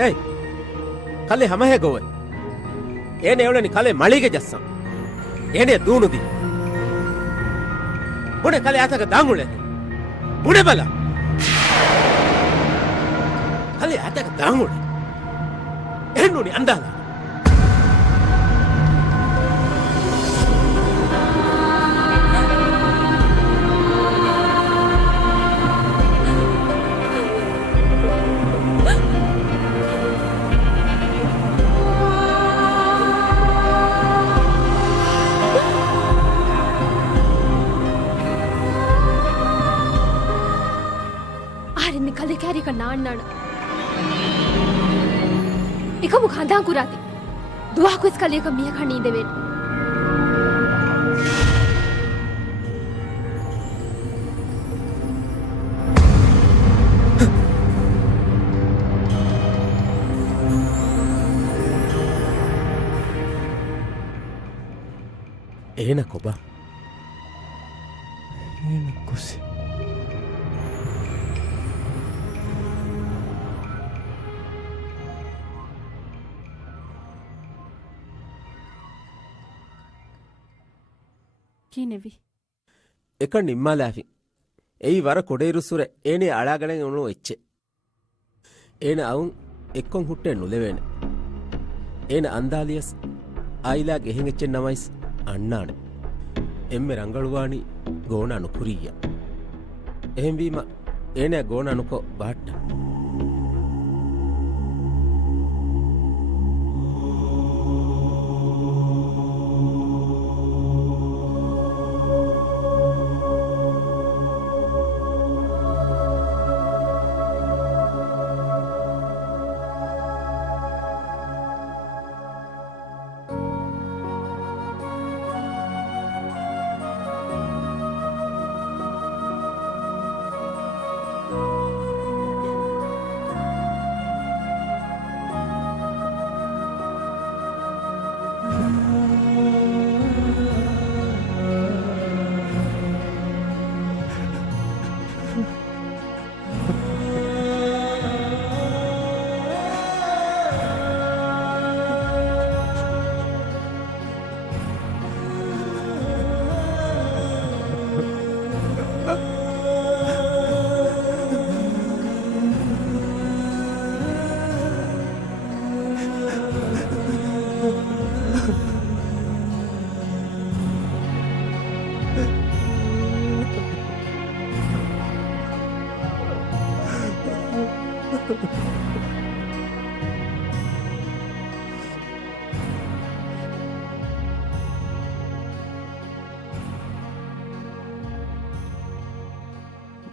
ಏಯ್ ಕಲೆ ಹಮಹೆ ಗೋವೆ ಏನೇ ಅವಳನಿ ಕಲೆ ಮಳಿಗೆ ಜಸ್ಸ ಏನೇ ದೂನುದಿ ಬುಣೆ ಕಲೆ ಆತಗ ದಾಂಗುಳೆ ಬುಣೆ ಬಲ ಕಲೆ ಆತಗ ದಾಂಗುಳೆ ಏನುನಿ ಅಂದಾಲ කැරික නාන්නන එකමු කඳා කුරාති දුවහකුස් කලයක මිය කණී දෙවෙන් ඒන කොබ ඒන කුසි කීනෙවි එක නිම්මාලාෆි එයි වර කොඩේරුස්සුර ඒනේ අලාගණෙන් උණු එච්චෙ ඒන අවුන් එක්කොන් හුට්ටේ නුලෙවෙන ඒන අන්දාලියස් ආයිලා ගෙහෙන් එච්චෙන් නමයිස් අන්නාන එම්මෙ රංගළුවානි ගෝන අනුකුරීය එහෙම් වීම ඒනේ ගෝන අනුකෝ බාට්ට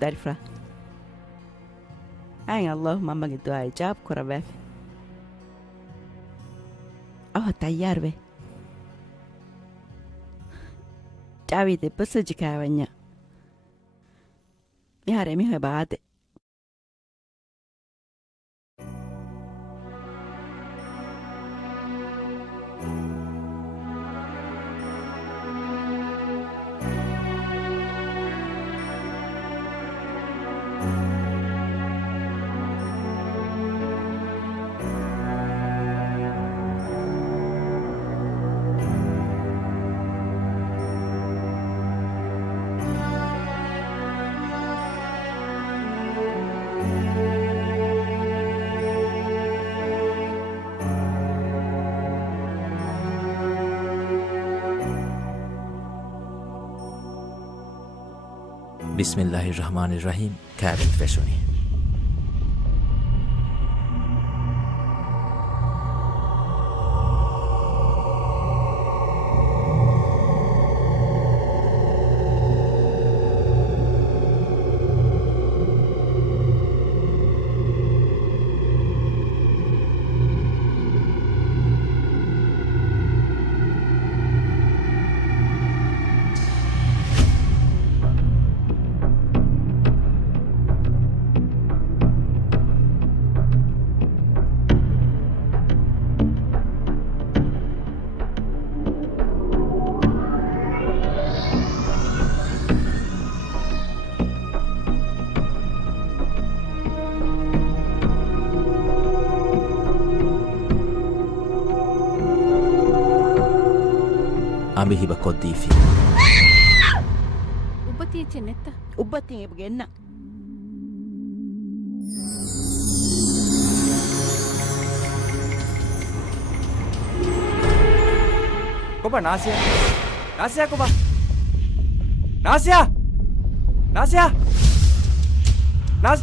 Darifra Ayn Allah mamma gi dua ijab kurabe Awa tayyar be Jawi de pusu jikawanya Mihare mi hoy baade Bismillahirrahmanirrahim käärin fesuni. Ambi hiba koddifi. උබතිය චෙනෙත්ත උබ්බතින් එප ගෙන්න. Koba Nasia. Nasia koba. Nasia. Nasia. Nas.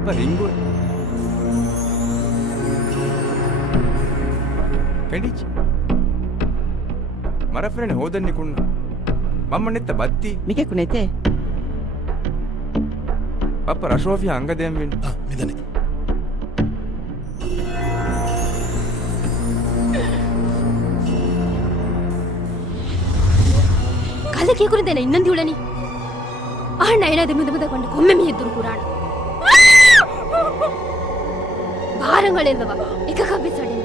Epa ringu. Pendici. Marafrene hodanni kunna. Mamma netta batti. Mike kunete. Papa Rashofia angadem win. Midane. Kale kiya kurin dena innandi ulani. Ahna ena demudamada konde komme mi heduru kurana. ಭಾರಂಗಳೆಲ್ಲವ ಏಕಕ ಬಿಸಡೆ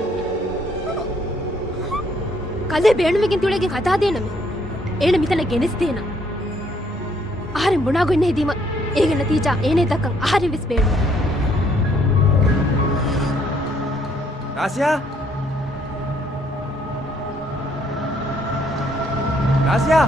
ಕಲೆ ಬೇಣುವಿಗಿಂತ ಒಳಗೆ ಕಥಾದೇನಮೆ ಏನ ಮಿತನ ಗೆನಿಸ್ತೇನ ಆಹಾರ ಬುಣಾಗು ಎಣ್ಣೆ ಇದೀಮ ಈಗ ನತೀಜಾ ಏನೇ ತಕ್ಕ ಆಹಾರ ವಿಸ್ ಬೇಣು nausea nausea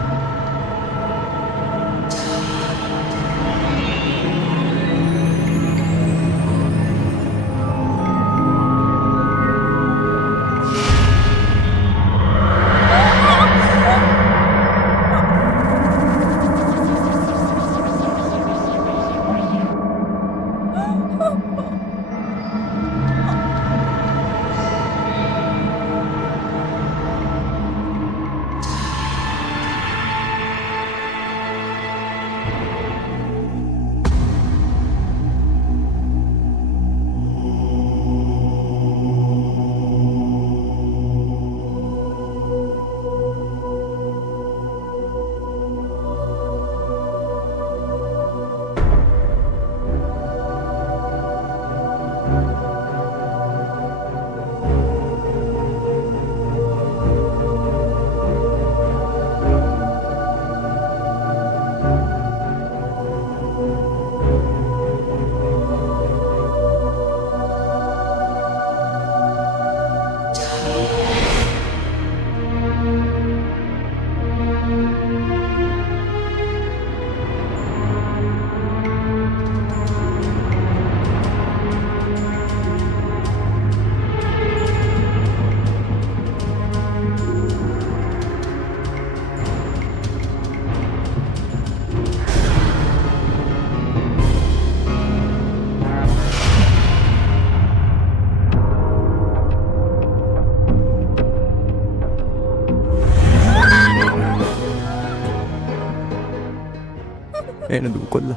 බේන දූ කොල්ල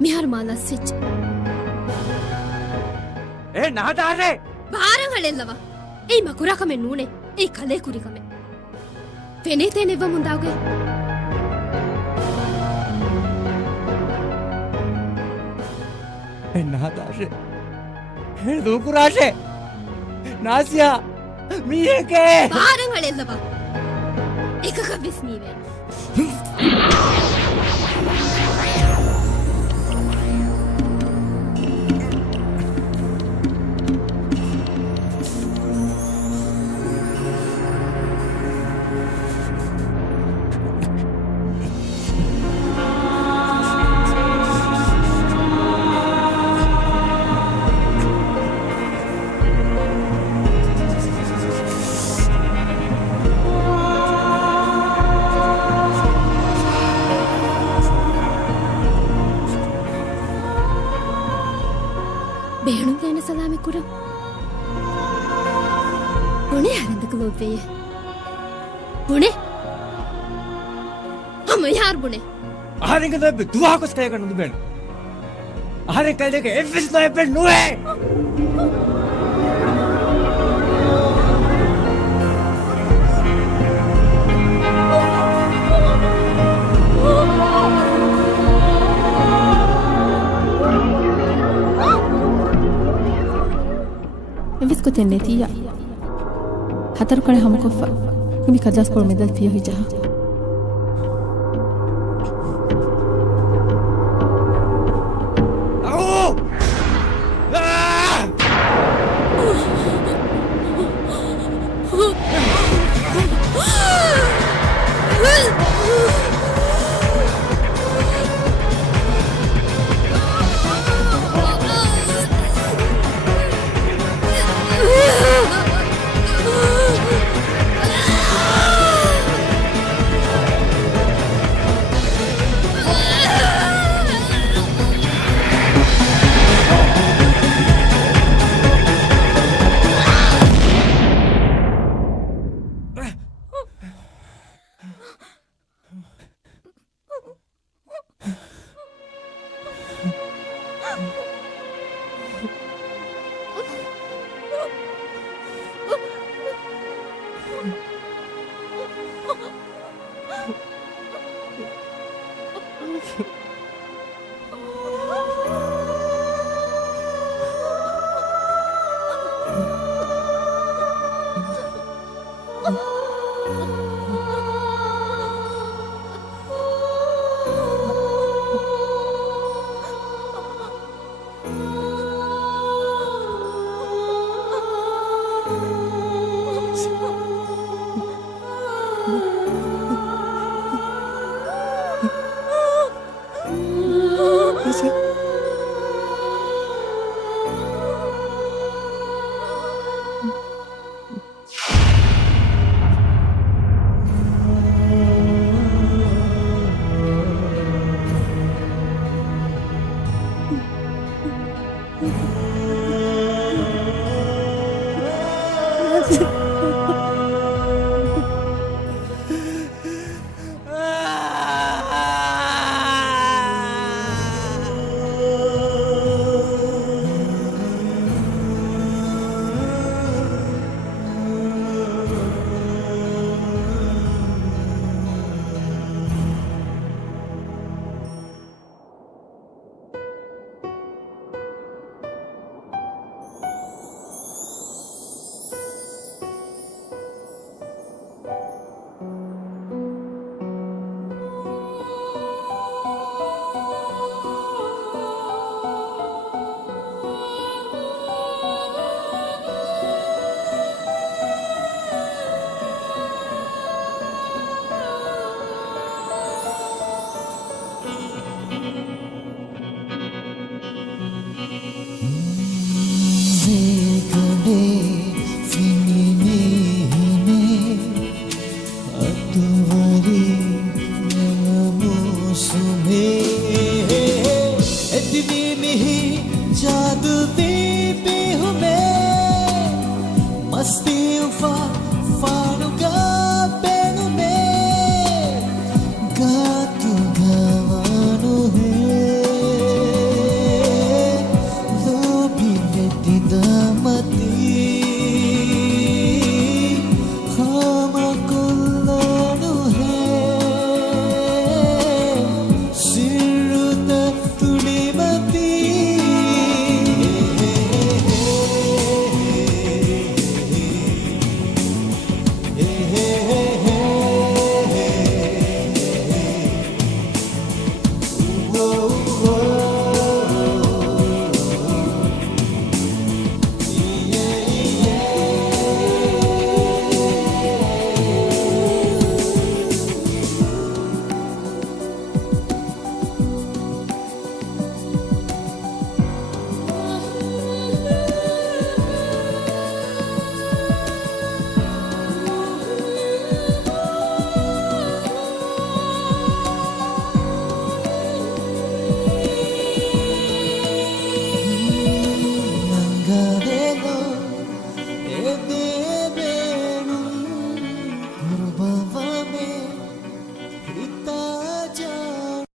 මිහාර මාලස් වෙච්ච නහතාසේ බාරං හලෙල්ලවා ඒ මකුරාකමෙ නූනේ ඒ කලේ කුරිකමෙ ෆෙනේ තේනෙව මුන්දාගේ නහතාසේ දූකුරාශේ නාසියා මීයකේ බාරං හලෙල්ලවා එකක විස්නීවේ බේණු ගැන සලාමි කුරම් බොනේ හරඳක ලෝපේ බොනේ අම යාර බොනේ ආරෙන් ගද දුවහකොස් කය කරනු බේන ආරෙන් කල් දෙක එෆ්ස් නෝ එපල් නුවේ Visco tennetia. Hatar kare hamkofa. Kumi kajas por medal pio hijaha. मस्ती उफा